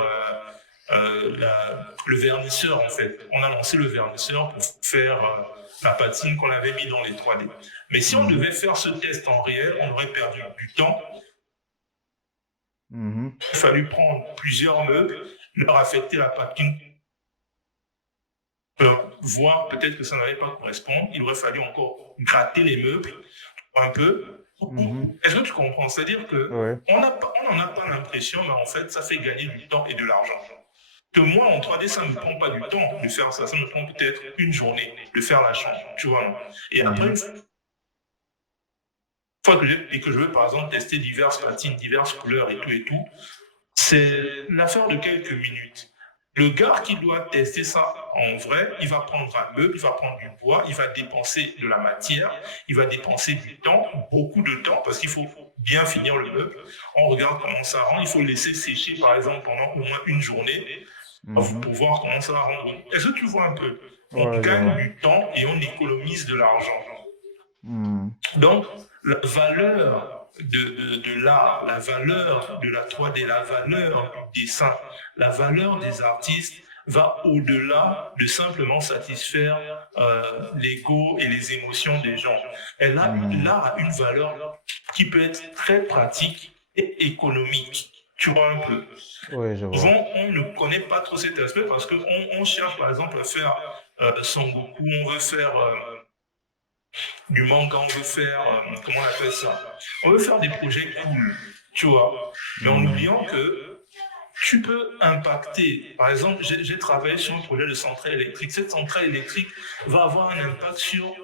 le vernisseur, en fait. On a lancé le vernisseur pour faire la patine qu'on avait mis dans les 3D. Mais si on Mhm. devait faire ce test en réel, on aurait perdu du temps. Mhm. Il a fallu prendre plusieurs meubles, leur affecter la patine, voir peut-être que ça n'allait pas correspondre. Il aurait fallu encore gratter les meubles un peu. Mhm. Est-ce que tu comprends? C'est-à-dire que Ouais. on n'en a pas l'impression, mais en fait, ça fait gagner du temps et de l'argent. Que moi, en 3D, ça ne me prend pas du temps de faire ça. Ça me prend peut-être une journée de faire la chambre, tu vois. Et après, une Mhm. fois que je veux, par exemple, tester diverses patines, diverses couleurs et tout, c'est l'affaire de quelques minutes. Le gars qui doit tester ça en vrai, il va prendre un meuble, il va prendre du bois, il va dépenser de la matière, il va dépenser du temps, beaucoup de temps, parce qu'il faut bien finir le meuble. On regarde comment ça rend, il faut le laisser sécher, par exemple, pendant au moins une journée Mhm. pour voir comment ça va rendre. Est-ce que tu vois un peu? On Ouais, je gagne vois. du temps et on économise de l'argent. Mhm. Donc, la valeur de l'art, la valeur de la 3D, la valeur du dessin, la valeur des artistes va au-delà de simplement satisfaire l'ego et les émotions des gens. Mhm. L'art a une valeur qui peut être très pratique et économique. Tu vois un peu. Ouais, je vois. Souvent, on ne connaît pas trop cet aspect parce qu'on on cherche par exemple à faire Son Goku, on veut faire du manga, on veut faire, comment on appelle ça? On veut faire des projets cool, tu vois, mais en Mhm. oubliant que tu peux impacter. Par exemple, j'ai travaillé sur un projet de centrale électrique. Cette centrale électrique va avoir un impact sur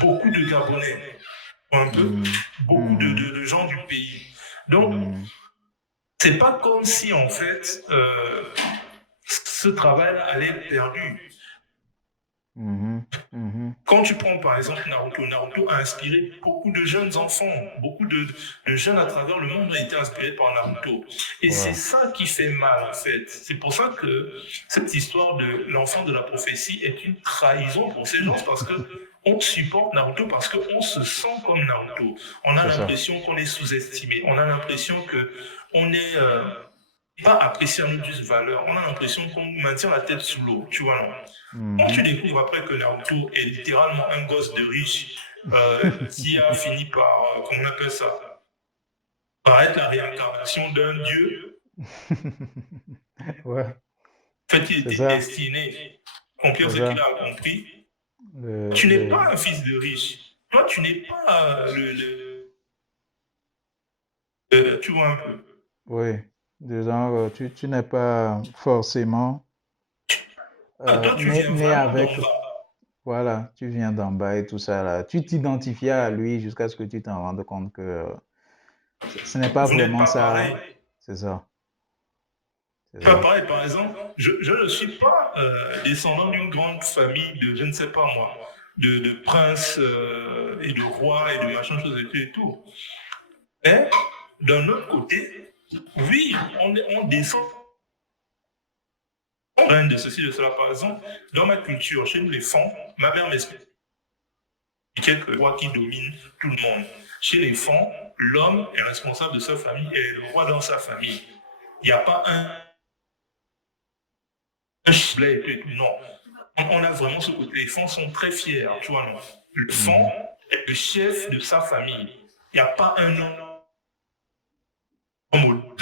beaucoup de Gabonais, un peu, Mhm. beaucoup Mhm. de gens du pays. Donc, Mhm. c'est pas comme si, en fait, ce travail allait être perdu. Mhm. Mhm. Quand tu prends par exemple Naruto, Naruto a inspiré beaucoup de jeunes enfants, beaucoup de jeunes à travers le monde ont été inspirés par Naruto. Et c'est Ouais. ça qui fait mal en fait. C'est pour ça que cette histoire de l'enfant de la prophétie est une trahison pour ces gens, parce que on supporte Naruto parce qu'on se sent comme Naruto. On a C'est ça. l'impression qu'on est sous-estimé. On a l'impression que on est pas apprécié à notre juste valeur. On a l'impression qu'on maintient la tête sous l'eau. Tu vois non? Quand tu Mhm. découvres après que Naruto est littéralement un gosse de riche qui a fini par, comment on appelle ça, par être la réincarnation d'un dieu, Ouais, en fait, il c'est était ça. destiné à accomplir C'est ce qu'il ça. a accompli. Le, Tu n'es le- pas un fils de riche. Toi, tu n'es pas tu vois un peu. oui, disons, tu n'es pas forcément. Ah, toi, tu viens né vraiment avec, d'en bas. voilà, tu viens d'en bas et tout ça là. Tu t'identifiais à lui jusqu'à ce que tu t'en rendes compte que ce n'est pas Vous n'êtes vraiment pas pareil. ça. C'est ça, c'est Pas ça. pareil, par exemple, je ne suis pas descendant d'une grande famille de, je ne sais pas moi, de princes et de rois et de machin chose et tout. Mais d'un autre côté, oui, on descend de ceci, de cela. Par exemple, dans ma culture, chez nous les femmes, ma mère m'expliquait que le roi qui domine tout le monde. Chez les femmes, l'homme est responsable de sa famille et est le roi dans sa famille. Il n'y a pas un chiblet et tout. Non. On a vraiment ce côté. Les femmes sont très fiers, tu vois, non. Le fond Mhm. est le chef de sa famille. Il n'y a pas un homme.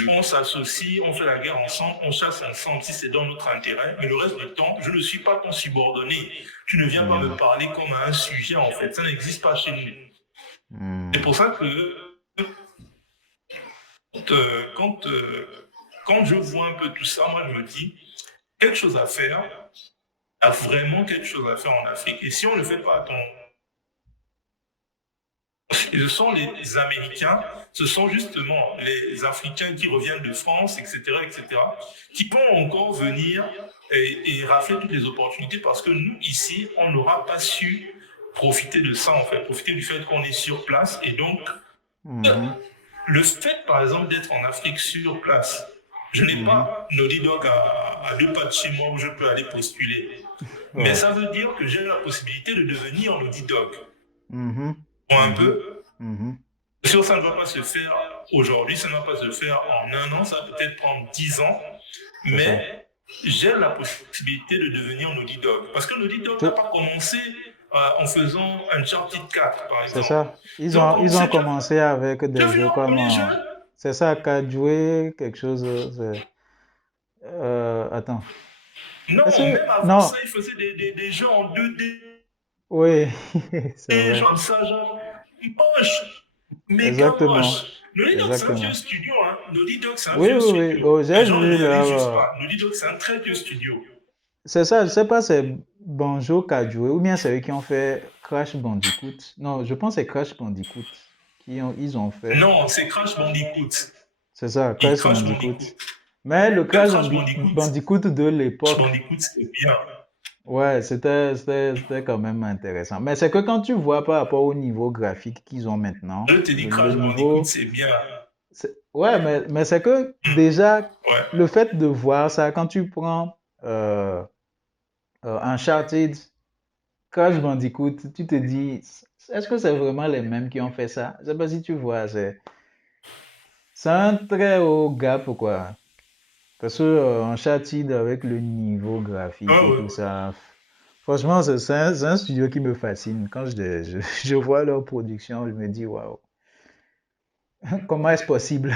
On s'associe, on fait la guerre ensemble, on chasse ensemble si c'est dans notre intérêt, mais le reste du temps, je ne suis pas ton subordonné. Tu ne viens pas me Mhm. parler comme un sujet, en fait. Ça n'existe pas chez nous. C'est Mhm. pour ça que quand, quand je vois un peu tout ça, moi, je me dis, quelque chose à faire, il y a vraiment quelque chose à faire en Afrique. Et si on ne le fait pas, attends, ce sont les Américains, ce sont justement les Africains qui reviennent de France, etc., etc., qui vont encore venir et rafler toutes les opportunités parce que nous, ici, on n'aura pas su profiter de ça, en fait, profiter du fait qu'on est sur place. Et donc, Mhm. le fait, par exemple, d'être en Afrique sur place, je n'ai Mhm. pas Naughty Dog à deux pas de chez moi où je peux aller postuler. Mais Ouais. ça veut dire que j'ai la possibilité de devenir Naughty Dog. Mhm. Pour un Mhm. peu, Mhm. sûr, ça ne va pas se faire aujourd'hui, ça ne va pas se faire en un an, ça va peut-être prendre 10 ans, C'est ça. mais j'ai la possibilité de devenir Naughty Dog. Parce que Naughty Dog n'a Tout- pas commencé en faisant Uncharted 4, par C'est exemple. ça. Ils ont Ils ont commencé, commencé avec tu as des vu jeux leur comme, premier jeu? c'est ça, Kadjoué, quelque chose. Attends. Est-ce Non, que, même avant non, ça, ils faisaient des jeux en 2D, oui, c'est des vrai. gens ça, genre, moche, méga moche. Exactement. Naughty Dog, c'est un vieux Exactement. studio, hein. Naughty Dog, c'est un Oui, vieux oui, oui. studio. Oh, Les j'ai gens ne le vu là. réalisent juste pas. Naughty Dog, c'est un très vieux studio. C'est ça, je sais pas, c'est Banjo Kazooie ou bien c'est eux qui ont fait Crash Bandicoot. Non, je pense que c'est Crash Bandicoot ils ont fait. Non, c'est Crash Bandicoot. C'est ça, Et Crash Crash Bandicoot. Bandicoot. Mais le Même Crash Crash Bandicoot, Bandicoot de Crash l'époque, Bandicoot, c'était bien. ouais, c'était quand même intéressant. Mais c'est que quand tu vois par rapport au niveau graphique qu'ils ont maintenant, Je te dis, le Crash Bandicoot, niveau, c'est bien. ouais, mais c'est que déjà, Ouais. le fait de voir ça, quand tu prends Uncharted, Crash Bandicoot, tu te dis, est-ce que c'est vraiment les mêmes qui ont fait ça? Je sais pas si tu vois, c'est un très haut gap, quoi. Parce que Uncharted, avec le niveau graphique Ouais, et ouais. tout ça, franchement, c'est un studio qui me fascine. Quand je vois leur production, je me dis, waouh, comment est-ce possible?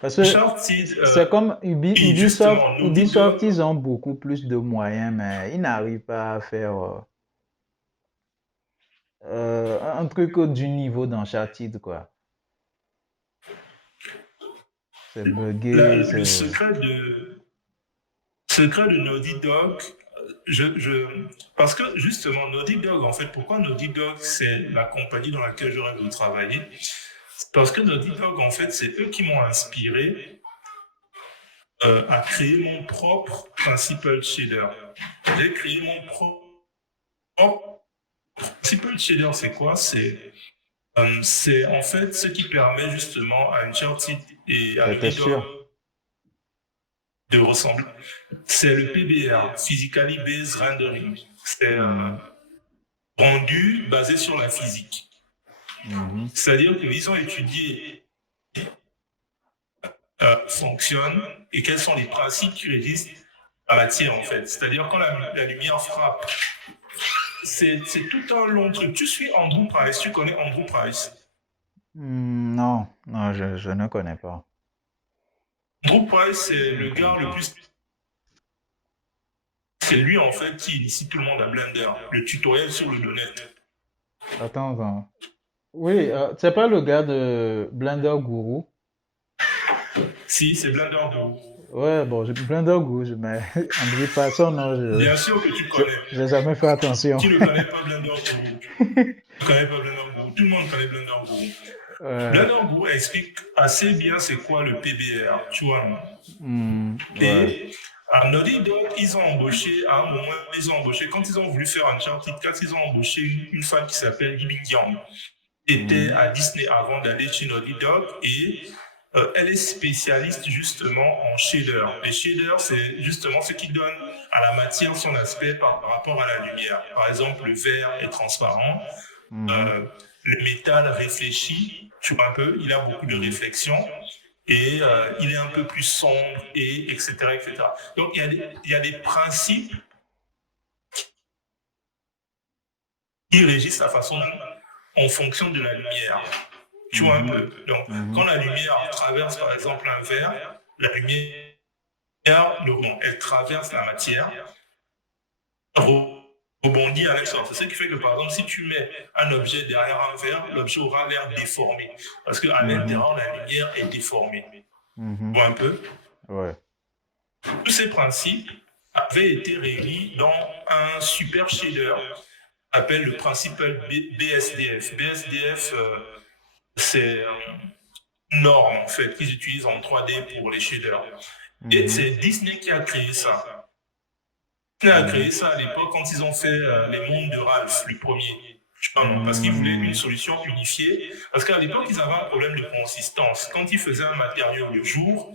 Parce que Uncharted, c'est comme oui, justement, Naughty Ubisoft, Dog. ils ont beaucoup plus de moyens, mais ils n'arrivent pas à faire un truc du niveau d'Uncharted, quoi. C'est buggé, Le c'est... secret de Naughty Dog, parce que justement, Naughty Dog, en fait, pourquoi Naughty Dog, c'est la compagnie dans laquelle je rêve de travailler? Parce que Naughty Dog, en fait, c'est eux qui m'ont inspiré à créer mon propre principal shader. J'ai créé mon propre principal shader, c'est quoi? C'est en fait ce qui permet justement à Uncharted et à C'était Naughty Dog sûr. de ressembler. C'est le PBR, Physically Based Rendering. C'est Mhm, rendu basé sur la physique. mhm, C'est-à-dire qu'ils ont étudié fonctionne et quels sont les principes qui régissent la matière en fait. C'est-à-dire quand la lumière frappe, c'est tout un long truc. Tu suis Andrew Price, tu connais Andrew Price. Non, non, je ne connais pas. Andrew Price, c'est Je ne le connais gars le pas. plus. C'est lui en fait qui initie tout le monde à Blender, le tutoriel sur le donnet. Attends, attends. Oui, c'est pas le gars de Blender Guru. Si, c'est Blender Guru. Ouais, bon, Blender Gouge, mais en toute façon, non, Bien sûr que tu je, connais. j'ai jamais fait attention. Qui ne connaît pas Blender Guru? Tu ne connais pas Blender Guru. Tout le monde connaît Blender Guru. Ouais, Blender Guru explique assez bien c'est quoi le PBR, tu vois, non? ouais. Et à Naughty Dog, ils ont embauché, à un moment, ils ont embauché, quand ils ont voulu faire Uncharted 4, ils ont embauché une femme qui s'appelle Yiming Yang, qui était Mhm, à Disney avant d'aller chez Naughty Dog, et elle est spécialiste justement en shader. Les shaders, c'est justement ce qui donne à la matière son aspect par rapport à la lumière. Par exemple, le verre est transparent, mhm, euh, le métal réfléchit, tu vois un peu, il a beaucoup de mhm, réflexion et il est un peu plus sombre et etc. etc. Donc il y a des principes qui régissent la façon en fonction de la lumière. Tu vois un mhm, peu. Donc quand mhm, la lumière traverse par exemple un verre, la lumière elle traverse la matière, rebondit à l'extérieur. C'est ce qui fait que, par exemple, si tu mets un objet derrière un verre, l'objet aura l'air déformé. Parce qu'à mhm, l'intérieur, la lumière est déformée. mhm. Tu vois un peu? Ouais. Tous ces principes avaient été réunis dans un super shader appelé le principal BSDF. BSDF, c'est une norme en fait qu'ils utilisent en 3D pour les shaders. Et Mhm, c'est Disney qui a créé ça. Disney a mhm, créé ça à l'époque quand ils ont fait les mondes de Ralph, le premier. Parce qu'ils voulaient une mhm, solution unifiée. Parce qu'à l'époque, ils avaient un problème de consistance. Quand ils faisaient un matériau le jour,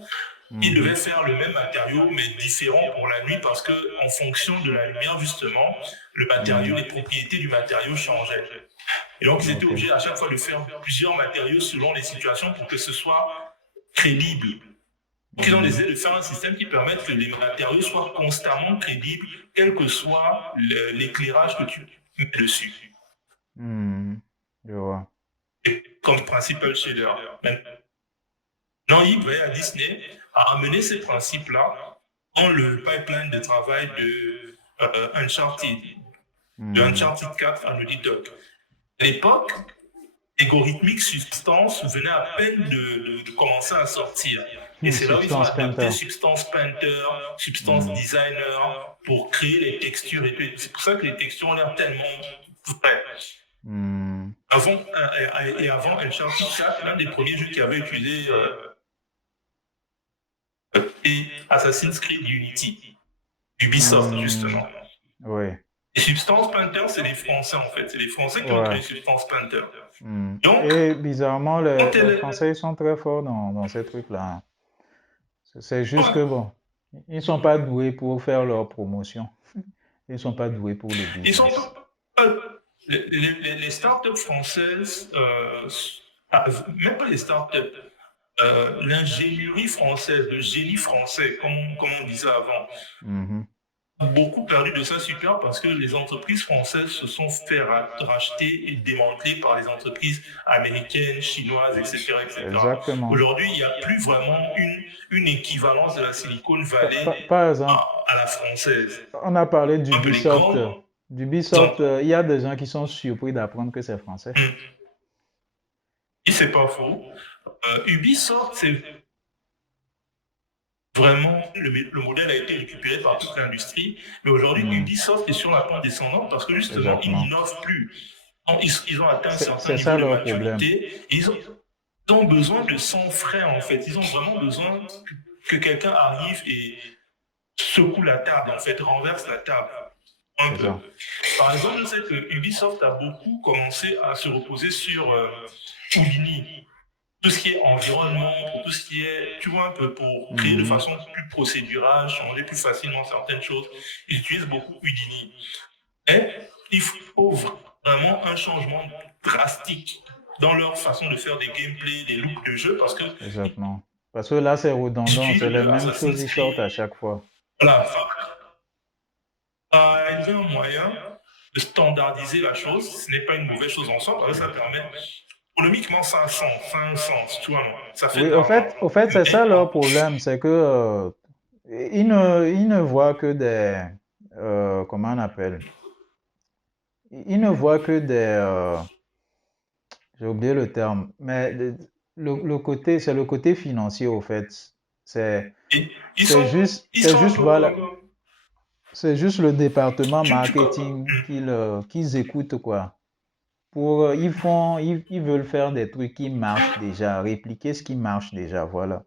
ils mhm. devaient faire le même matériau, mais différent pour la nuit, parce que en fonction de la lumière, justement, le matériau, Mhm. les propriétés du matériau changeaient. Et donc, ils étaient Ok. obligés à chaque fois de faire plusieurs matériaux selon les situations pour que ce soit crédible. Donc, ils ont Mhm. décidé de faire un système qui permette que les matériaux soient constamment crédibles, quel que soit l'éclairage que tu mets dessus. Mhm. Je vois. Et comme principal shader. Maintenant, eBay à Disney a amené ces principes-là dans le pipeline de travail Uncharted, de Mhm. Uncharted 4 à Naughty Dog. À l'époque, Algorithmic Substance venait à peine de commencer à sortir. Et c'est là où ils ont Substance adopté Painter. Substance Painter, Substance Mhm. Designer pour créer les textures et tout. C'est pour ça que les textures ont l'air tellement vraies. Mhm. Avant Uncharted 4, l'un des premiers jeux qui avait utilisé et Assassin's Creed Unity, Ubisoft Mhm. justement. Oui. Et Substance Painter, c'est les Français en fait. C'est les Français qui ont créé Ouais. Substance Painter. Mhm. Donc, Et bizarrement, quand les elle est... Français ils sont très forts dans ces trucs-là. C'est juste que Ouais, bon, ils sont pas doués pour faire leur promotion. Ils sont pas doués pour le ils sont business. les startups françaises, même pas les startups, l'ingénierie française, le génie français, comme on disait avant, Mhm. a beaucoup perdu de sa super parce que les entreprises françaises se sont fait racheter et démanteler par les entreprises américaines, chinoises, etc. etc. Exactement. Aujourd'hui, il n'y a plus vraiment une équivalence de la Silicon Valley Par exemple, à la française. on a parlé Un peu les d'Ubisoft. grandes D'Ubisoft, il y a des gens qui sont surpris d'apprendre que c'est français. et c'est pas faux. Ubisoft, c'est vraiment, le modèle a été récupéré par toute l'industrie, mais aujourd'hui, Hmm, Ubisoft est sur la pente descendante parce que justement, ils exactement. n'innovent plus. Ils ont atteint un certain C'est niveau ça de leur problème. maturité. Ils ont besoin de sang frais, en fait. Ils ont vraiment besoin que quelqu'un arrive et secoue la table, en fait, renverse la table un C'est peu. ça. Par exemple, je sais que Ubisoft a beaucoup commencé à se reposer sur Houdini, tout ce qui est environnement, pour tout ce qui est, tu vois, un peu pour créer de Mhm, façon plus procédurale, changer plus facilement certaines choses. Ils utilisent beaucoup Houdini. Et il faut vraiment un changement drastique dans leur façon de faire des gameplays, des looks de jeu, parce que exactement. Parce que là, c'est ils redondant. utilisent C'est les le mêmes choses Assassin's qui sortent à Creed. chaque fois. Voilà, il y a un moyen de standardiser la chose. Ce n'est pas une mauvaise chose en soi, parce que ça permet, économiquement, ça a un sens, tu vois, non? Ça fait de Oui, l'argent. au fait, c'est ça Mais leur problème. C'est que ils ne voient que des, comment on appelle? Ils ne voient que des, j'ai oublié le terme, mais le côté, c'est le côté financier, au fait. C'est, Et c'est juste, ils c'est sont un juste, peu voilà, comme, c'est juste le département tu marketing qu'ils écoutent, quoi. Ils veulent faire des trucs qui marchent déjà, répliquer ce qui marche déjà, voilà.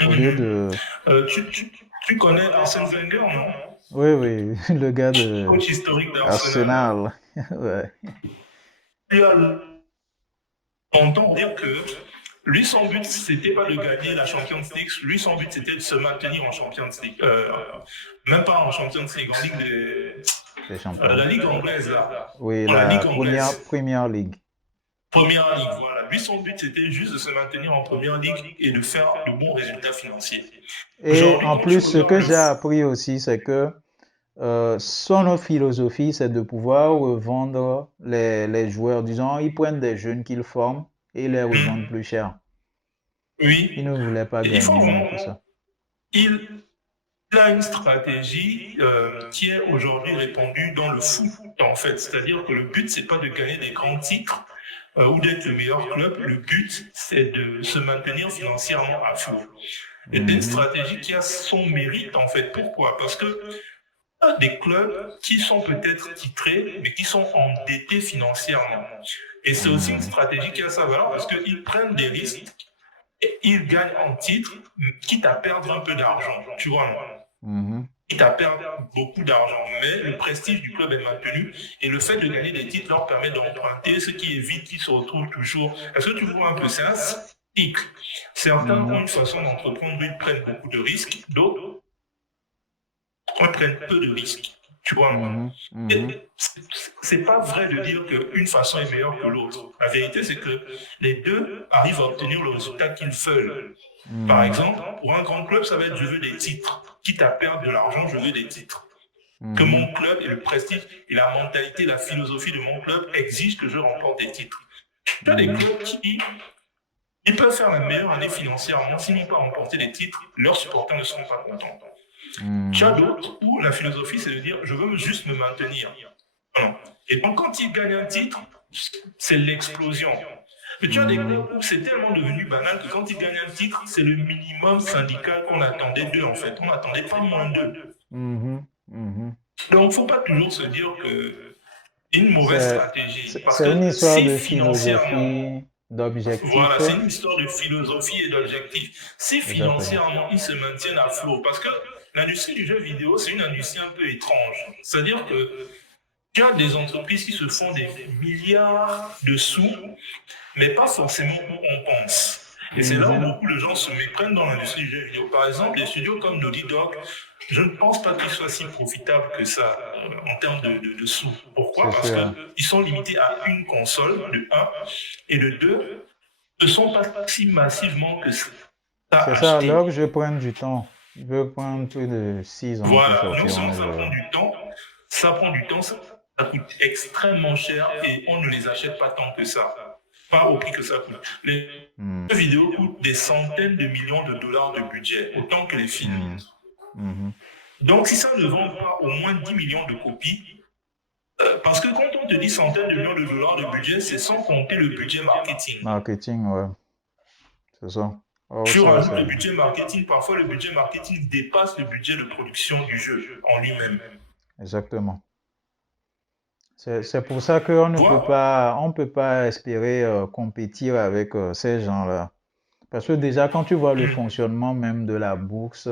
Au lieu de, euh, tu, tu, tu connais Arsène Wenger, non? oui, oui, le gars de Coach historique d'Arsenal. Arsenal, ouais. Il y a longtemps dire que lui, son but, c'était pas de gagner la Champions League. Lui, son but, c'était de se maintenir en Champions League. Même pas en Champions League, en Ligue Des la champions. Ligue anglaise, là. Oui, Dans la la Ligue anglaise. Premier League. Première Ligue, voilà. Lui, son but, c'était juste de se maintenir en Première Ligue et de faire de bons résultats financiers. Et Aujourd'hui, en quand tu plus, ce regardes que le j'ai appris aussi, c'est que son philosophie, c'est de pouvoir revendre les joueurs. Disons, ils prennent des jeunes qu'ils forment et ils les revendent plus cher. Ils oui, ne voulaient pas il faut gagner tout vraiment. ça. Il a une stratégie qui est aujourd'hui répandue dans le foot, en fait. C'est-à-dire que le but, c'est pas de gagner des grands titres ou d'être le meilleur club. Le but, c'est de se maintenir financièrement à flot. Et c'est une Mhm, stratégie qui a son mérite, en fait. Pourquoi? Parce que y a des clubs qui sont peut-être titrés, mais qui sont endettés financièrement. Et c'est aussi une mhm, stratégie qui a sa valeur parce qu'ils prennent des risques et ils gagnent en titre, quitte à perdre un peu d'argent. Tu vois, non? mhm, Quitte à perdre beaucoup d'argent. Mais le prestige du club est maintenu et le fait de gagner des titres leur permet d'emprunter, ce qui évite qu'ils se retrouvent toujours. Est-ce que tu vois un peu? C'est un cycle. Certains ont mhm, une façon d'entreprendre, ils prennent beaucoup de risques, d'autres prennent peu de risques. Tu vois, non? mhm, mhm, Et c'est pas vrai de dire qu'une façon est meilleure que l'autre. La vérité, c'est que les deux arrivent à obtenir le résultat qu'ils veulent. Par mhm, exemple, pour un grand club, ça va être je veux des titres. Quitte à perdre de l'argent, je veux des titres. Que mhm, mon club et le prestige et la mentalité, la philosophie de mon club exigent que je remporte des titres. Tu as des mhm, clubs qui ils peuvent faire la meilleure année financièrement, s'ils n'ont pas remporté des titres, leurs supporters ne seront pas contents. Tu as mhm, d'autres où la philosophie, c'est de dire je veux juste me maintenir. Non. Et donc, quand ils gagnent un titre, c'est l'explosion. Mais tu as des mhm, clubs où c'est tellement devenu banal que quand ils gagnent un titre, c'est le minimum syndical qu'on attendait d'eux, en fait. On n'attendait pas moins d'eux. mhm, mhm. Donc, il ne faut pas toujours se dire que c'est une mauvaise C'est, stratégie. Parce c'est une que histoire si de financièrement, philosophie, d'objectif. voilà, c'est une histoire de philosophie et d'objectif. Si Exactement. financièrement, ils se maintiennent à flot, parce que l'industrie du jeu vidéo, c'est une industrie un peu étrange. C'est-à-dire que tu as des entreprises qui se font des milliards de sous, mais pas forcément où on pense. Et c'est là où Mhm, beaucoup de gens se méprennent dans l'industrie du jeu vidéo. Par exemple, les studios comme Naughty Dog, je ne pense pas qu'ils soient si profitables que ça en termes de sous. Pourquoi? c'est Parce sûr. qu'ils sont limités à une console, de un, et de deux, ne sont pas si massivement que ça C'est à ça, acheter. alors je prends du temps. Il veut prendre plus de 6 ans pour Voilà, non sortir seulement un ça jeu. prend du temps, ça coûte extrêmement cher et on ne les achète pas tant que ça. Pas au prix que ça coûte. Les Hmm, jeux vidéo coûtent des centaines de millions de dollars de budget, autant que les films. hmm, mhm. Donc si ça ne vend pas au moins 10 millions de copies, parce que quand on te dit centaines de millions de dollars de budget, c'est sans compter le budget marketing. Marketing, ouais, c'est ça. Oh, Tu ça, rajoutes le c'est budget marketing, parfois le budget marketing dépasse le budget de production du jeu en lui-même. exactement. C'est pour ça qu'on ne peut Voilà. pas, on peut pas espérer compétir avec ces gens-là. Parce que déjà, quand tu vois le fonctionnement même de la bourse,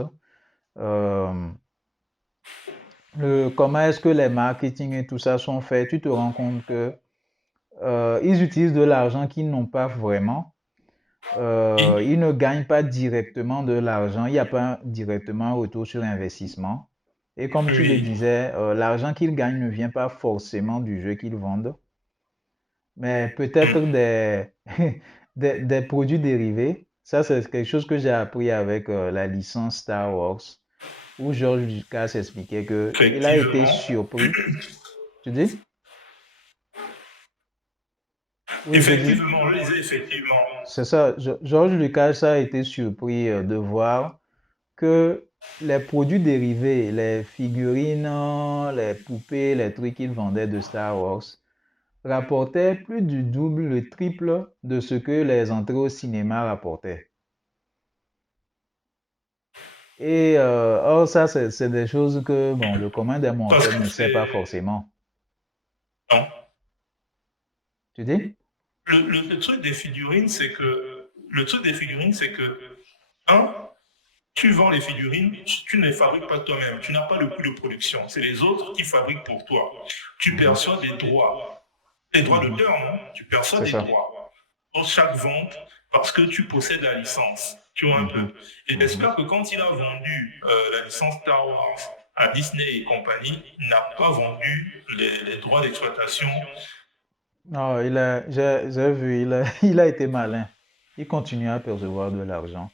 euh, comment est-ce que les marketing et tout ça sont faits, tu te rends compte que ils utilisent de l'argent qu'ils n'ont pas vraiment. Ils ne gagnent pas directement de l'argent. Il n'y a pas directement un retour sur investissement. Et comme tu le Oui. disais, l'argent qu'ils gagnent ne vient pas forcément du jeu qu'ils vendent, mais peut-être des produits dérivés. Ça, c'est quelque chose que j'ai appris avec la licence Star Wars, où George Lucas expliquait qu'il a été Effectivement. surpris. Tu dis? Oui, je dis. Effectivement, je disais effectivement. C'est ça. George Lucas a été surpris de voir que les produits dérivés, les figurines, les poupées, les trucs qu'il vendait de Star Wars, rapportaient plus du double, le triple de ce que les entrées au cinéma rapportaient. Et or, ça, c'est des choses que bon, le commun des Parce mortels que ne sait pas c'est... forcément. Non. Tu dis? Le truc des figurines, c'est que... Le truc des figurines, c'est que... Un, tu vends les figurines, tu ne les fabriques pas toi-même. Tu n'as pas le coût de production. C'est les autres qui fabriquent pour toi. Tu Mhm, perçois des droits. Des droits mhm. d'auteur, non? Tu perçois C'est des ça. droits pour chaque vente parce que tu possèdes la licence. Tu vois un peu. Mhm, Et mhm. j'espère que quand il a vendu la licence Star Wars à Disney et compagnie, il n'a pas vendu les droits d'exploitation. Non, j'ai vu, il a été malin. Il continue à percevoir de l'argent.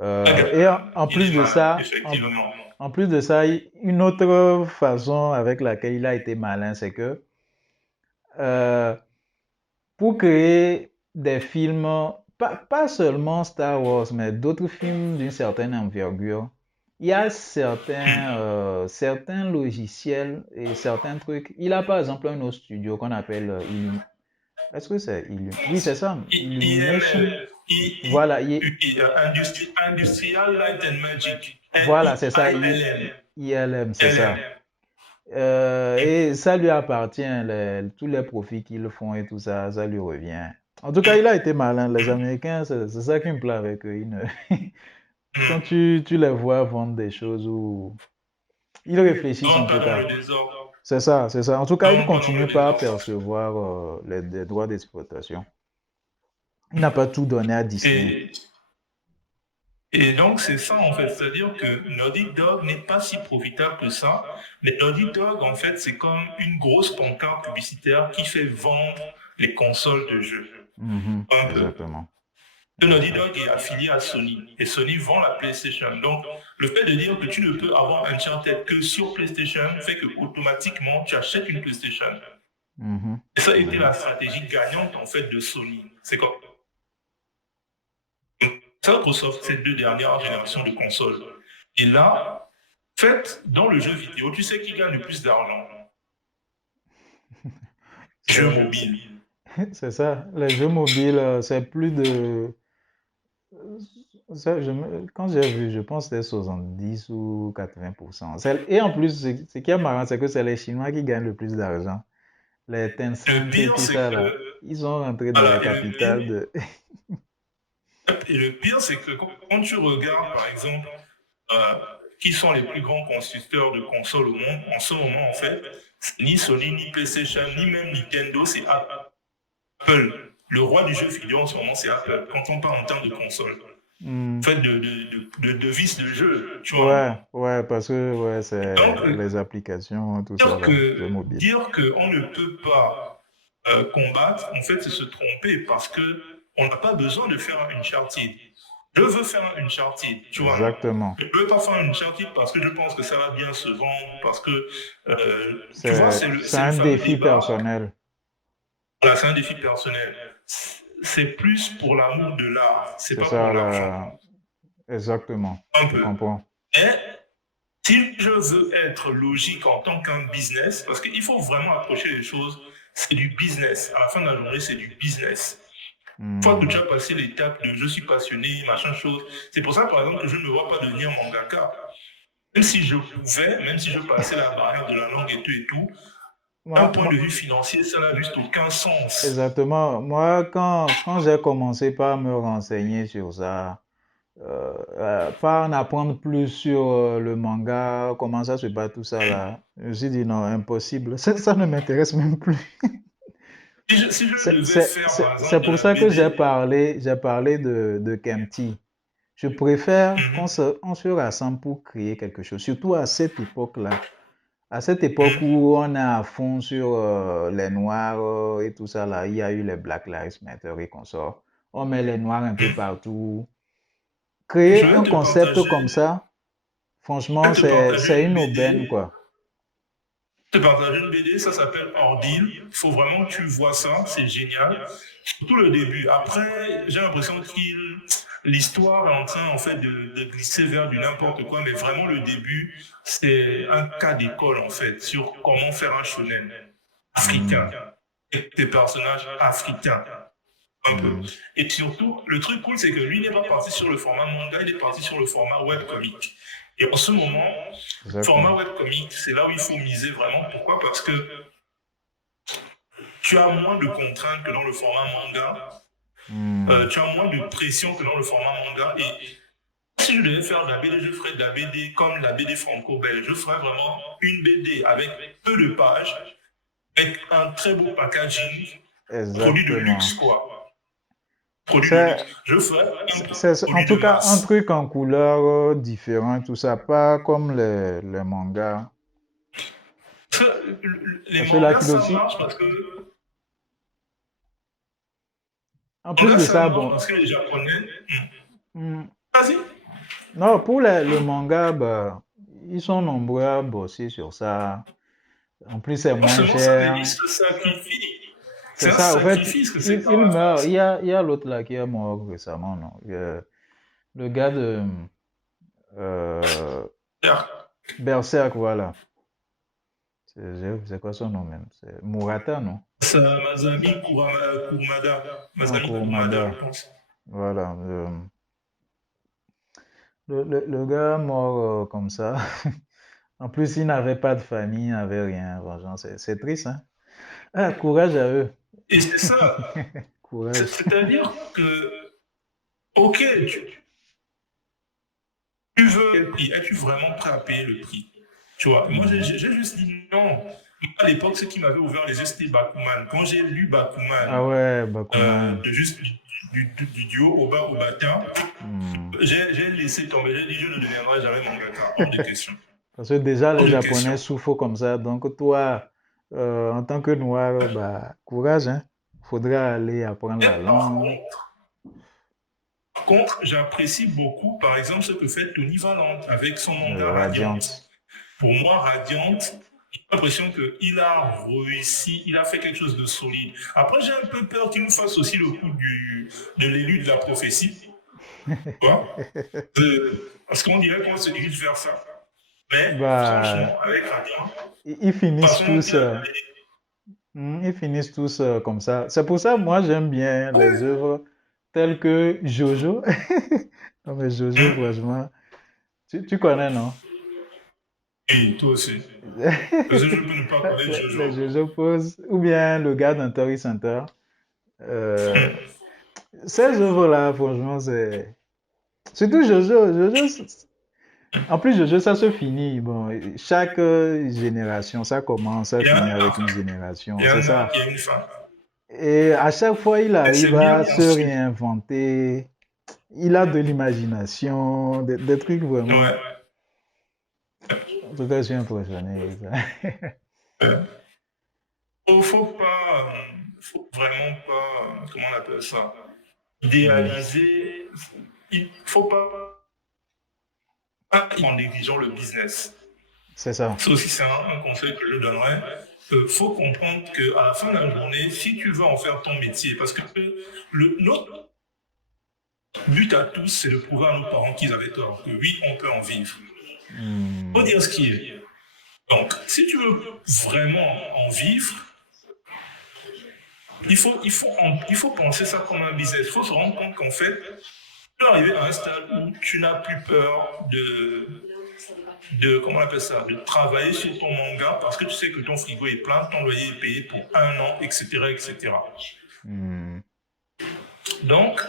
Et en Il plus est de malin, ça, effectivement. en plus de ça, une autre façon avec laquelle il a été malin, c'est que euh, pour créer des films, pas seulement Star Wars, mais d'autres films d'une certaine envergure, il y a certains logiciels et certains trucs. Il a par exemple un autre studio qu'on appelle Est-ce que c'est Oui, c'est ça, Illumination. IML, Voilà, Industrial Light and Magic, voilà, c'est ça, ILM. ILM, c'est LM. ça. Et ça lui appartient, tous les profits qu'ils font et tout ça, ça lui revient. En tout cas, il a été malin. Les Américains, c'est ça qui me plaît avec eux. Quand tu les vois vendre des choses où ils réfléchissent en Rentre pas tout dans cas. le désordre. C'est ça, c'est ça. En tout cas, il Rentre pas dans le continue pas à désordre. percevoir les droits d'exploitation. Il n'a pas tout donné à Disney. Et, et donc, c'est ça, en fait. C'est-à-dire que Naughty Dog n'est pas si profitable que ça. Mais Naughty Dog, en fait, c'est comme une grosse pancarte publicitaire qui fait vendre les consoles de jeux. Mhm, Un peu. exactement. Le Naughty Exactement. Dog est affilié à Sony. Et Sony vend la PlayStation. Donc, le fait de dire que tu ne peux avoir Uncharted que sur PlayStation fait que automatiquement, tu achètes une PlayStation. Mhm, Et ça a été mhm. la stratégie gagnante, en fait, de Sony. C'est comme Microsoft, ces deux dernières générations de consoles. Et là, en fait, dans le jeu vidéo, tu sais qui gagne le plus d'argent? Jeux mobiles. C'est ça. Les jeux mobiles, c'est plus de... Quand j'ai vu, je pense que c'était 70 ou 80%. Et en plus, ce qui est marrant, c'est que c'est les Chinois qui gagnent le plus d'argent. Les Le Tencent et pire, tout c'est ça, là, que, ils sont rentrés dans les voilà, capitales de... et le pire, c'est que quand tu regardes, par exemple, euh, qui sont les plus grands constructeurs de consoles au monde, en ce moment, en fait, ni Sony, ni PlayStation, ni même Nintendo, c'est Apple. Le roi du jeu vidéo en ce moment, c'est Apple, quand on parle en termes de console. Hmm. En fait, de vis de jeu, tu vois. Ouais, ouais, parce que ouais, Donc, c'est les applications, tout ça, là, jeux mobiles. dire qu'on ne peut pas combattre, en fait, c'est se tromper parce que on n'a pas besoin de faire une Uncharted. Je veux faire une Uncharted, tu vois, non? Exactement. Je ne veux pas faire une Uncharted parce que je pense que ça va bien se vendre, parce que, tu vois, C'est c'est le un fameux défi débat. personnel. Voilà, c'est un défi personnel. C'est plus pour l'amour de l'art, c'est C'est pas pour ça, l'argent. là. Exactement. Un Je peu. comprends. Mais si je veux être logique en tant qu'un business, parce qu'il faut vraiment approcher les choses, c'est du business. À la fin de la journée, c'est du business. Une fois que tu Hmm. as passé l'étape de je suis passionné, machin chose, c'est pour ça, par exemple, que je ne me vois pas devenir mangaka. Même si je pouvais, même si je passais la barrière de la langue et tout, d'un Moi, point de vue financier, ça n'a juste aucun sens. exactement. Moi, quand j'ai commencé par me renseigner sur ça, par en apprendre plus sur le manga, comment ça se passe, tout ça là, je me suis dit non, impossible. Ça ne m'intéresse même plus. Si je devais faire, par C'est exemple, de pour la ça que BD, j'ai parlé de Kempty. Je préfère mhm, on se rassemble pour créer quelque chose, surtout à cette époque-là. À cette époque mhm, où on est à fond sur les Noirs et tout ça, là, il y a eu les Black Lives Matter et consorts. On met les Noirs un peu mhm. partout. Créer Je un vais te concept partager, comme ça, je franchement, vais te partager c'est une une aubaine, BD. quoi. Je vais te partager une BD, ça s'appelle Ordeal. Il faut vraiment que tu vois ça, c'est génial. Surtout le début. Après, j'ai l'impression que l'histoire est en train en fait de glisser vers du n'importe quoi, mais vraiment le début, c'est un cas d'école en fait sur comment faire un shonen Hmm. africain et des personnages africains. un peu. Hmm. Et surtout, le truc cool, c'est que lui n'est pas parti sur le format manga, il est parti sur le format webcomic. Et en ce moment, format Exactement. webcomic, c'est là où il faut miser vraiment. Pourquoi? Parce que tu as moins de contraintes que dans le format manga, Hmm. tu as moins de pression que dans le format manga. Et si je devais faire de la BD, je ferais de la BD comme la BD franco-belge. Je ferais vraiment une BD avec peu de pages, avec un très beau packaging, produit de luxe, Exactement. quoi. Produit de C'est, luxe. Je ferais un en produit de tout cas un masse. truc en couleur différent, tout ça, pas comme les mangas. Les Parce que la mangas, ça philosophie, marche parce que en plus de ça, bon, les Japonais. hmm, Vas-y. non, pour le manga, bah, ils sont nombreux à bosser sur ça. En plus, c'est Non moins seulement ça, mais ils cher. se sacrifient. C'est C'est un ça, en fait, sacrifice que c'est il pas. meurt. Il y a l'autre là qui est mort récemment, non? Le gars de euh, Berserk, voilà. C'est quoi son nom même? C'est Murata, non? C'est Kurumada. Non, Masami Kurumada, Kurumada. je pense. Voilà. Le gars mort comme ça. En plus, il n'avait pas de famille, il n'avait rien. Franchement, c'est triste, hein? Ah, courage à eux. Et c'est ça. Courage. C'est-à-dire que, ok, tu veux quel prix? Es-tu vraiment prêt à payer le prix? Tu vois, moi Mhm. j'ai juste dit non. Moi, à l'époque, ce qui m'avait ouvert les yeux, c'était Bakuman. Quand j'ai lu Bakuman, Ah ouais, Bakuman. de juste du duo au bata, Hmm. j'ai laissé tomber. J'ai dit, je ne deviendrai jamais mangaka. Hors de question. Parce que déjà, Hors les de Japonais question. souffrent comme ça. Donc, toi, en tant que noir, bah, courage, hein. Faudra aller apprendre Et la langue. par contre, j'apprécie beaucoup, par exemple, ce que fait Tony Valente avec son manga Radiant. Radiante. Pour moi, Radiant, j'ai l'impression qu'il a réussi, il a fait quelque chose de solide. Après, j'ai un peu peur qu'il nous fasse aussi le coup de l'élu de la prophétie. Quoi? Parce qu'on dirait qu'on se dirige vers ça. Mais Bah, franchement, avec Radiant, ils finissent façon dont tous, il a donné. ils finissent tous comme ça. C'est pour ça, moi, j'aime bien les œuvres telles que Jojo. Non, mais Jojo, franchement, tu connais, non? Et toi aussi. Parce que je peux ne pas connaître Les Jojo. Jojo Pose, ou bien le gars d'Hunter x Hunter. Euh, Ces œuvres-là, franchement, c'est. Surtout Jojo. En plus, Jojo, ça se finit. Bon, chaque génération, ça commence, ça Il y a finit un avec arc, une génération. il y a C'est un arc, ça. il y a une fin. Et à chaque fois, il Et c'est arrive bien à se construit. réinventer. Il a de l'imagination, des trucs vraiment. Ouais. En tout cas, je suis impressionné. Faut pas, faut vraiment pas, comment on appelle ça, idéaliser. Il faut pas en négligeant le business. C'est ça. Ça aussi, c'est un conseil que je donnerais. Faut comprendre qu'à la fin de la journée, si tu veux en faire ton métier, parce que notre but à tous, c'est de prouver à nos parents qu'ils avaient tort, que oui, on peut en vivre. Faut Hmm. dire ce qui est. Donc, si tu veux vraiment en vivre, il faut penser ça comme un business. Il faut se rendre compte qu'en fait, tu es arrivé à un stade où tu n'as plus peur comment on appelle ça, de travailler sur ton manga parce que tu sais que ton frigo est plein, ton loyer est payé pour un an, etc., etc. Hmm. Donc,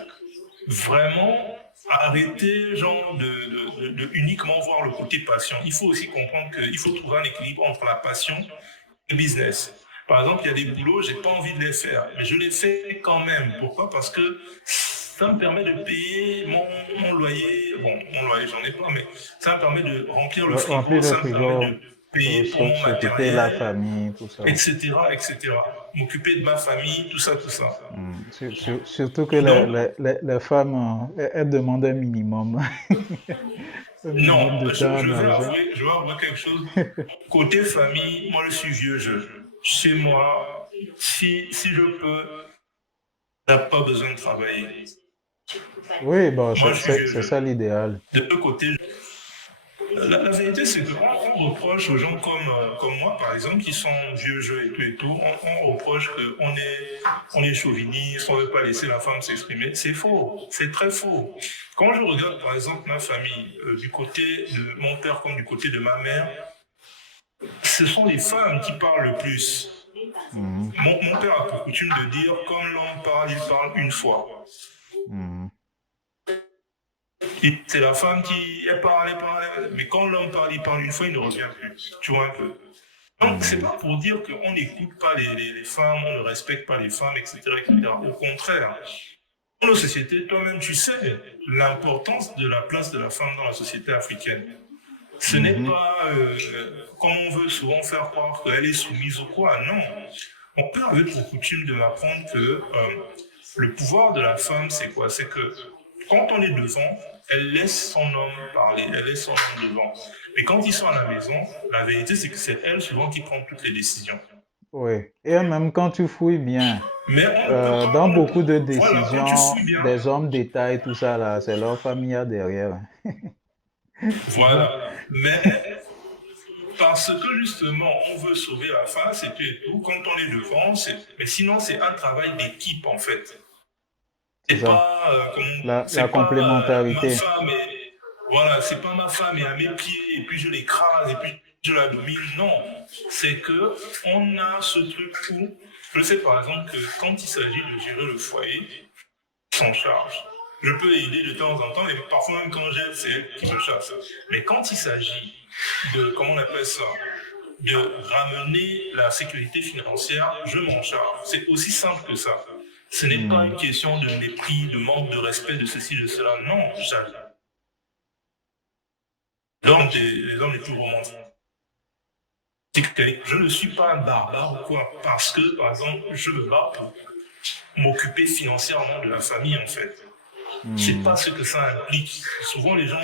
vraiment, arrêter genre de uniquement voir le côté passion. Il faut aussi comprendre qu'il faut trouver un équilibre entre la passion et le business. Par exemple, il y a des boulots, j'ai pas envie de les faire, mais je les fais quand même. Pourquoi? Parce que ça me permet de payer mon loyer. Bon, mon loyer, j'en ai pas, mais ça me permet de remplir le frigo, Remplir le ça me permet frigo, de payer pour mon s'occuper de la matériel, famille, tout ça. etc., etc. M'occuper de ma famille, tout ça, tout ça. Surtout que Donc, les femmes, elles demandent un minimum. Un non, minimum de temps en argent. je vais avouer quelque chose. Côté famille, moi, je suis vieux jeu. Chez moi, si je peux, t'as pas besoin de travailler. Oui, bon, Moi, je suis vieux c'est jeu. ça l'idéal. De deux côtés, La vérité, c'est qu'on reproche aux gens comme moi, par exemple, qui sont vieux jeux et tout, on reproche on est chauviniste, on ne veut pas laisser la femme s'exprimer. C'est faux, c'est très faux. Quand je regarde, par exemple, ma famille, du côté de mon père comme du côté de ma mère, ce sont les femmes qui parlent le plus. Mhm. Mon père a pour coutume de dire, quand l'homme parle, il parle une fois. Mhm. C'est la femme qui elle parle, mais quand l'homme parle, il parle une fois, il ne revient plus. Tu vois un peu. Donc, c'est Mhm. pas pour dire qu'on n'écoute pas les femmes, on ne respecte pas les femmes, etc., etc. Au contraire, dans nos sociétés, toi-même, tu sais l'importance de la place de la femme dans la société africaine. Ce n'est Mhm. pas comme on veut souvent faire croire qu'elle est soumise ou quoi. Non. Mon père avait pour coutume de m'apprendre que le pouvoir de la femme, c'est quoi? C'est que quand on est devant, elle laisse son homme parler, elle laisse son homme devant. Mais quand ils sont à la maison, la vérité, c'est que c'est elle souvent qui prend toutes les décisions. Oui. Et même quand tu fouilles bien, Mais on ne peut pas, dans beaucoup de voilà, quand tu décisions fouilles bien, des hommes d'État et tout ça, là, c'est leur famille derrière. Souvent. voilà. Mais parce que justement, on veut sauver la face et tout et tout, quand on est devant, mais sinon, c'est un travail d'équipe en fait. C'est ça. La C'est pas ma complémentarité. femme et voilà, c'est pas ma femme est à mes pieds et puis je l'écrase et puis je la domine. Non, c'est que on a ce truc où je sais par exemple que quand il s'agit de gérer le foyer, s'en charge. Je peux aider de temps en temps, et parfois même quand j'aide, c'est elle qui me chasse. Mais quand il s'agit de, comment on appelle ça, de ramener la sécurité financière, je m'en charge. C'est aussi simple que ça. Ce n'est pas une Mhm. question de mépris, de manque de respect, de ceci, de cela. Non, les hommes les plus romantiques. Je ne suis pas un barbare ou quoi, parce que, par exemple, je me bats pour m'occuper financièrement de la famille, en fait. Je ne sais pas Mhm. ce que ça implique. Souvent, les gens,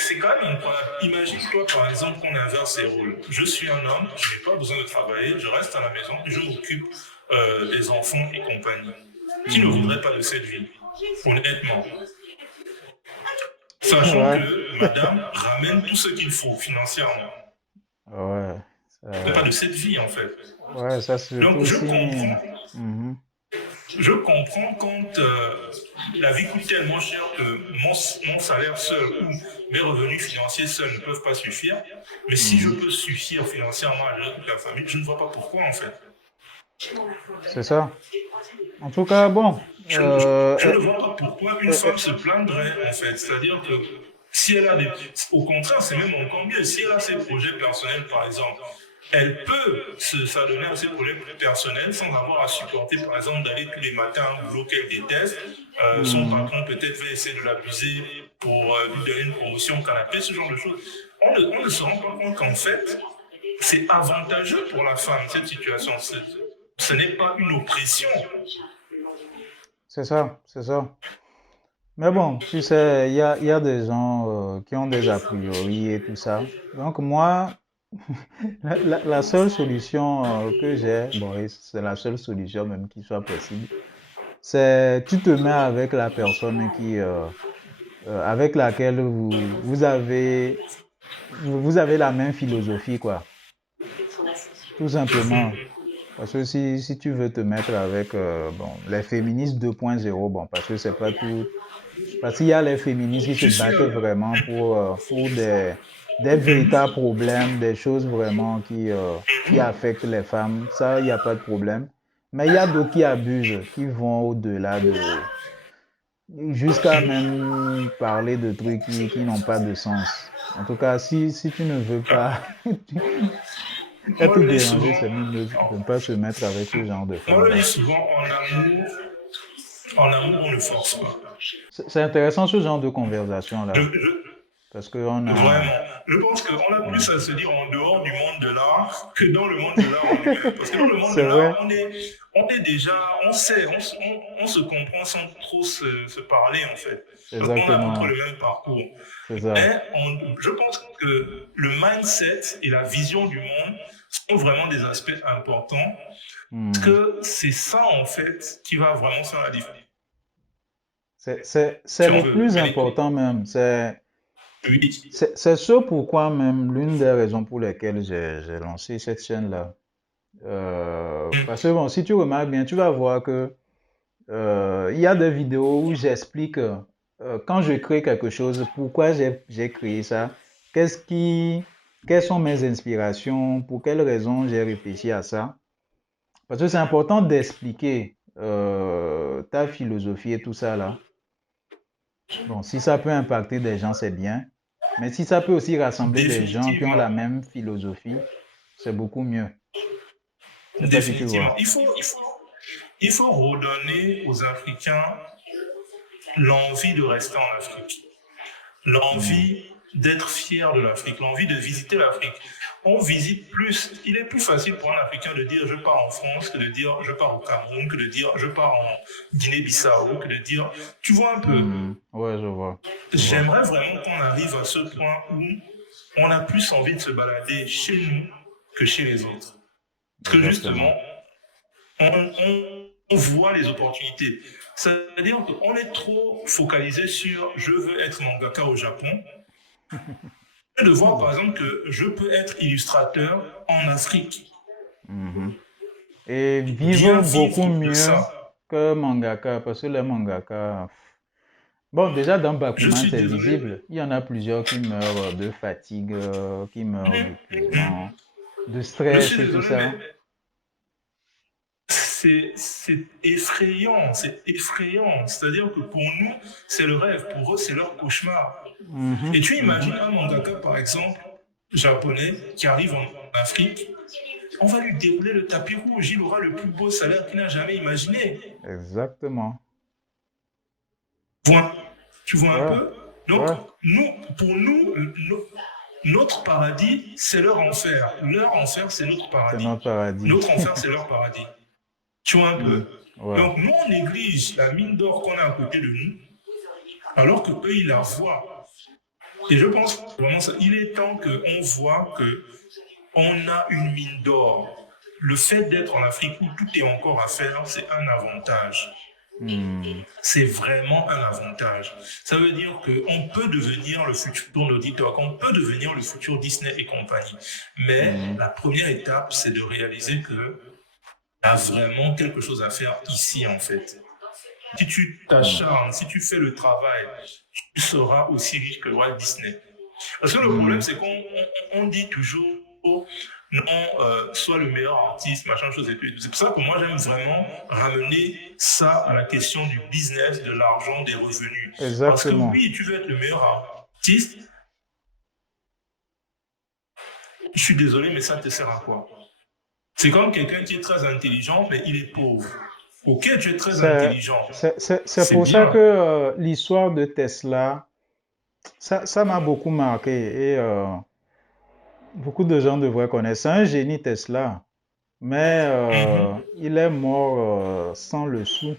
c'est quand même incroyable. Imagine-toi, par exemple, qu'on inverse les rôles. Je suis un homme, je n'ai pas besoin de travailler, je reste à la maison, je m'occupe des enfants et compagnie. Qui ne Mhm. voudrait pas de cette vie, honnêtement? Sachant Ouais. que madame ramène tout ce qu'il faut financièrement. Ouais. Pas de cette vie, en fait. Ouais, ça Donc, surtout si. Mhm. je comprends quand la vie coûte tellement cher que mon salaire seul ou mes revenus financiers seuls ne peuvent pas suffire. Mais si je Mhm. peux suffire financièrement à gérer toute la famille, je ne vois pas pourquoi en fait. C'est ça. En tout cas, bon. Je ne vois pas pourquoi une femme se plaindrait en fait. C'est-à-dire que si elle a des... Au contraire, c'est même encore mieux. Si elle a ses projets personnels par exemple, elle peut s'adonner à ses projets personnels sans avoir à supporter, par exemple, d'aller tous les matins à un boulot qu'elle déteste. Son Mhm. patron peut-être va essayer de l'abuser pour lui donner une promotion au canapé, ce genre de choses. On ne se rend pas compte qu'en fait, c'est avantageux pour la femme, cette situation. Ce n'est pas une oppression. C'est ça, c'est ça. Mais bon, tu sais, il y a des gens qui ont des a priori et tout ça. Donc moi, la seule solution que j'ai, bon, et c'est la seule solution même qui soit possible, c'est tu te mets avec la personne avec laquelle vous avez la même philosophie, quoi. Tout simplement. Parce que si tu veux te mettre avec bon, les féministes 2.0, bon, parce que c'est pas tout. Parce qu'il y a les féministes qui se Je suis battent vraiment pour des véritables problèmes, des choses vraiment qui affectent les femmes. Ça, il n'y a pas de problème. Mais il y a d'autres qui abusent, qui vont au-delà jusqu'à même parler de trucs qui n'ont pas de sens. En tout cas, si tu ne veux pas moi, être je dis dérangé, souvent, c'est mieux de ne pas se mettre avec ce genre de moi, je dis femmes-là. souvent, en amour, on ne force pas. C'est intéressant ce genre de conversation-là, Je, parce qu'on a... vraiment. Je pense qu'on a plus à se dire en dehors du monde de l'art que dans le monde de l'art en lui-même. Parce que dans le monde de C'est l'art, vrai, on est déjà, on sait, on se comprend sans trop se parler en fait. Parce qu'on a à peu près le exactement, même parcours. c'est ça. Mais je pense que le mindset et la vision du monde sont vraiment des aspects importants. Parce Hmm. que c'est ça en fait qui va vraiment faire la différence. C'est Si on le veut. plus important même. Oui. C'est ce pourquoi même l'une des raisons pour lesquelles j'ai lancé cette chaîne-là. Parce que bon, si tu remarques bien, tu vas voir que il y a des vidéos où j'explique quand je crée quelque chose, pourquoi j'ai créé ça, qu'est-ce qui, quelles sont mes inspirations, pour quelles raisons j'ai réfléchi à ça. Parce que c'est important d'expliquer ta philosophie et tout ça là. Bon, si ça peut impacter des gens, c'est bien. Mais si ça peut aussi rassembler des gens qui ont la Définitivement. même philosophie, c'est beaucoup mieux. Je sais pas si tu Définitivement. vois. Il faut redonner aux Africains l'envie de rester en Afrique, Hmm. l'envie d'être fier de l'Afrique, l'envie de visiter l'Afrique. On visite plus. Il est plus facile pour un Africain de dire je pars en France que de dire je pars au Cameroun, que de dire je pars en Guinée-Bissau, que de dire. Tu vois un peu. Hmm. Ouais, je vois. Je vois. J'aimerais vraiment qu'on arrive à ce point où on a plus envie de se balader chez nous que chez les autres. Parce que justement, Exactement. on voit les opportunités. C'est-à-dire qu'on est trop focalisé sur je veux être mangaka au Japon, de voir par exemple que je peux être illustrateur en Afrique, Mhm. Et vivre bien beaucoup vivre de mieux ça. que mangaka, parce que les mangaka, bon, déjà dans Je Bakuman, suis c'est désolé. visible. Il y en a plusieurs qui meurent de fatigue, qui meurent d'épuisement, de Je suis stress et tout désolé, mais ça. c'est effrayant, c'est effrayant. C'est-à-dire que pour nous, c'est le rêve, pour eux, c'est leur cauchemar. Mhm, Et tu mhm. imagines un mangaka, par exemple, japonais, qui arrive en Afrique, on va lui dérouler le tapis rouge, il aura le plus beau salaire qu'il n'a jamais imaginé. Exactement. Voilà. Tu vois un Ouais, peu. Donc, ouais, pour nous, notre paradis, c'est leur enfer. Leur enfer, c'est notre c'est paradis. notre paradis. Notre enfer, c'est leur paradis. Tu vois un Hmm. peu. Ouais, Donc, nous, on néglige la mine d'or qu'on a à côté de nous, alors que eux, ils la voient. Et je pense vraiment ça. Il est temps qu'on voit que on a une mine d'or. Le fait d'être en Afrique où tout est encore à faire, c'est un avantage. hmm, C'est vraiment un avantage. Ça veut dire qu'on peut devenir le futur Naughty Dog, on peut devenir le futur Disney et compagnie. Mais hmm, la première étape, c'est de réaliser que y a vraiment quelque chose à faire ici, en fait. Si tu hmm, t'acharnes, si tu fais le travail, tu seras aussi riche que Walt Disney. Parce que le problème, hmm. c'est qu'on dit toujours, oh, non, sois le meilleur artiste, machin chose et tout. C'est pour ça que moi, j'aime vraiment ramener ça à la question du business, de l'argent, des revenus. Parce que Exactement. oui, tu veux être le meilleur artiste, je suis désolé, mais ça te sert à quoi? C'est comme quelqu'un qui est très intelligent, mais il est pauvre. Ok, tu es très C'est, intelligent, c'est c'est pour ça que bien. l'histoire de Tesla, ça m'a beaucoup marqué et beaucoup de gens devraient connaître. C'est un génie Tesla, mais Mhm. il est mort sans le sou.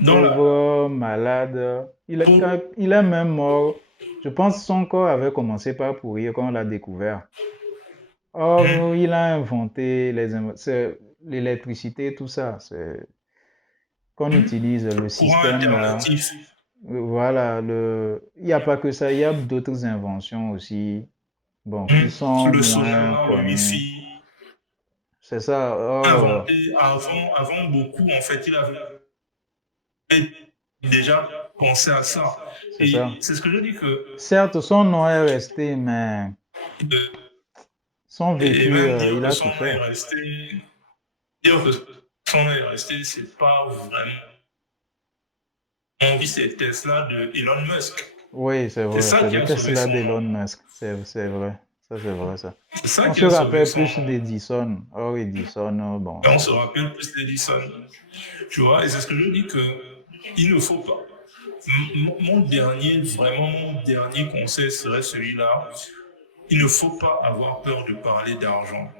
Dans la, Pauvre, malade. pour, Il est même mort. Je pense que son corps avait commencé par pourrir quand on l'a découvert. Or, Mhm. il a inventé l'électricité, tout ça. C'est qu'on utilise le Courant système là. alternatif, Voilà, il n'y a pas que ça, il y a d'autres inventions aussi, bon, qui sont le moins solaire, le connues. Wi-Fi, C'est ça. Or, inventé avant beaucoup, en fait, il avait déjà pensé à ça. c'est Et ça. c'est ce que je dis que, Certes, son nom est resté, mais son et vécu, même dire il que a son tout nom est fait. resté, dire que son nom est resté, c'est pas vraiment. On vit ces Tesla de Elon Musk. Oui, c'est C'est vrai. ça C'est qui le a sauvé Tesla son d'Elon nom. Musk. C'est vrai. Ça, c'est vrai, ça. C'est ça On qui se a sauvé rappelle son plus nom. d'Edison. Or, Edison, bon, Et on se rappelle plus d'Edison. Tu vois, et c'est ce que je dis que il ne faut pas. Mon dernier, vraiment, mon dernier conseil serait celui-là. Il ne faut pas avoir peur de parler d'argent.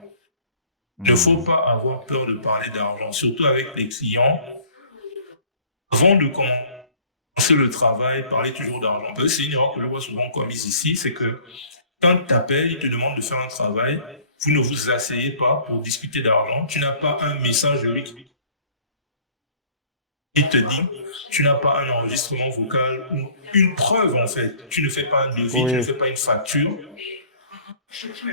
Il ne faut hmm, pas avoir peur de parler d'argent, surtout avec les clients. Avant de commencer le travail, parler toujours d'argent. Parce que c'est une erreur que je vois souvent commise ici, c'est que quand tu t'appelles, ils te demandent de faire un travail, vous ne vous asseyez pas pour discuter d'argent. Tu n'as pas un message de Il te dit, tu n'as pas un enregistrement vocal ou une preuve en fait. Tu ne fais pas un devis, tu ne Oui, fais pas une facture.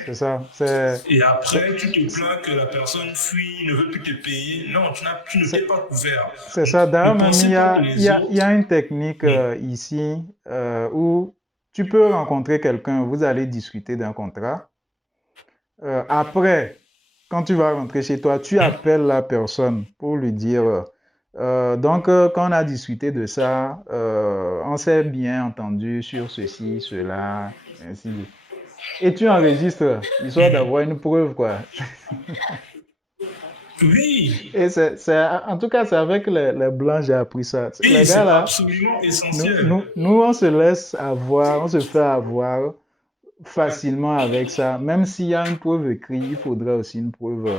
c'est ça. C'est, Et c'est, après, tu te c'est- plains que la personne fuit, ne veut plus te payer. Non, tu ne t'es c'est- pas couvert. c'est Donc, ça. D'ailleurs, ne même, pensez pas que les il y a autres... une technique Oui. ici où tu peux rencontrer quelqu'un, vous allez discuter d'un contrat. Après, quand tu vas rentrer chez toi, tu Hum. appelles la personne pour lui dire, quand on a discuté de ça, on s'est bien entendu sur ceci, cela, ainsi de... Et tu enregistres, histoire d'avoir une preuve, quoi. Oui, Et en tout cas, c'est avec les Blancs, j'ai appris ça. oui, Les gars, c'est là, absolument essentiel. on se laisse avoir, on se fait avoir facilement avec ça. Même s'il y a une preuve écrite, il faudrait aussi une preuve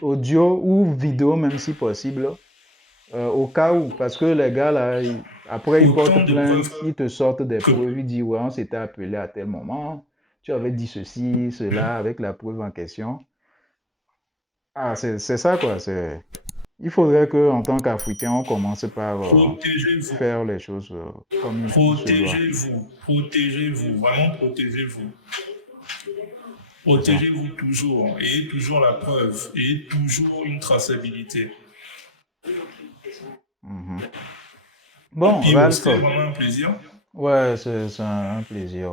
audio ou vidéo, même si possible, au cas où. Parce que les gars, là, après, ils portent Autant de plainte, preuves ils te sortent des que... preuves, ils disent, ouais, on s'était appelé à tel moment, tu avais dit ceci, cela, avec la preuve en question. Ah, c'est ça, quoi. Il faudrait que, en tant qu'Africain, on commence par Protégez-vous. faire les choses comme il se doit. Protégez-vous. Protégez-vous. Vraiment, protégez-vous. C'est ça. Protégez-vous toujours. Ayez toujours la preuve. Ayez toujours une traçabilité. Mhm. Et Bon, puis, Ralph, c'était vraiment un plaisir. ouais, c'est un plaisir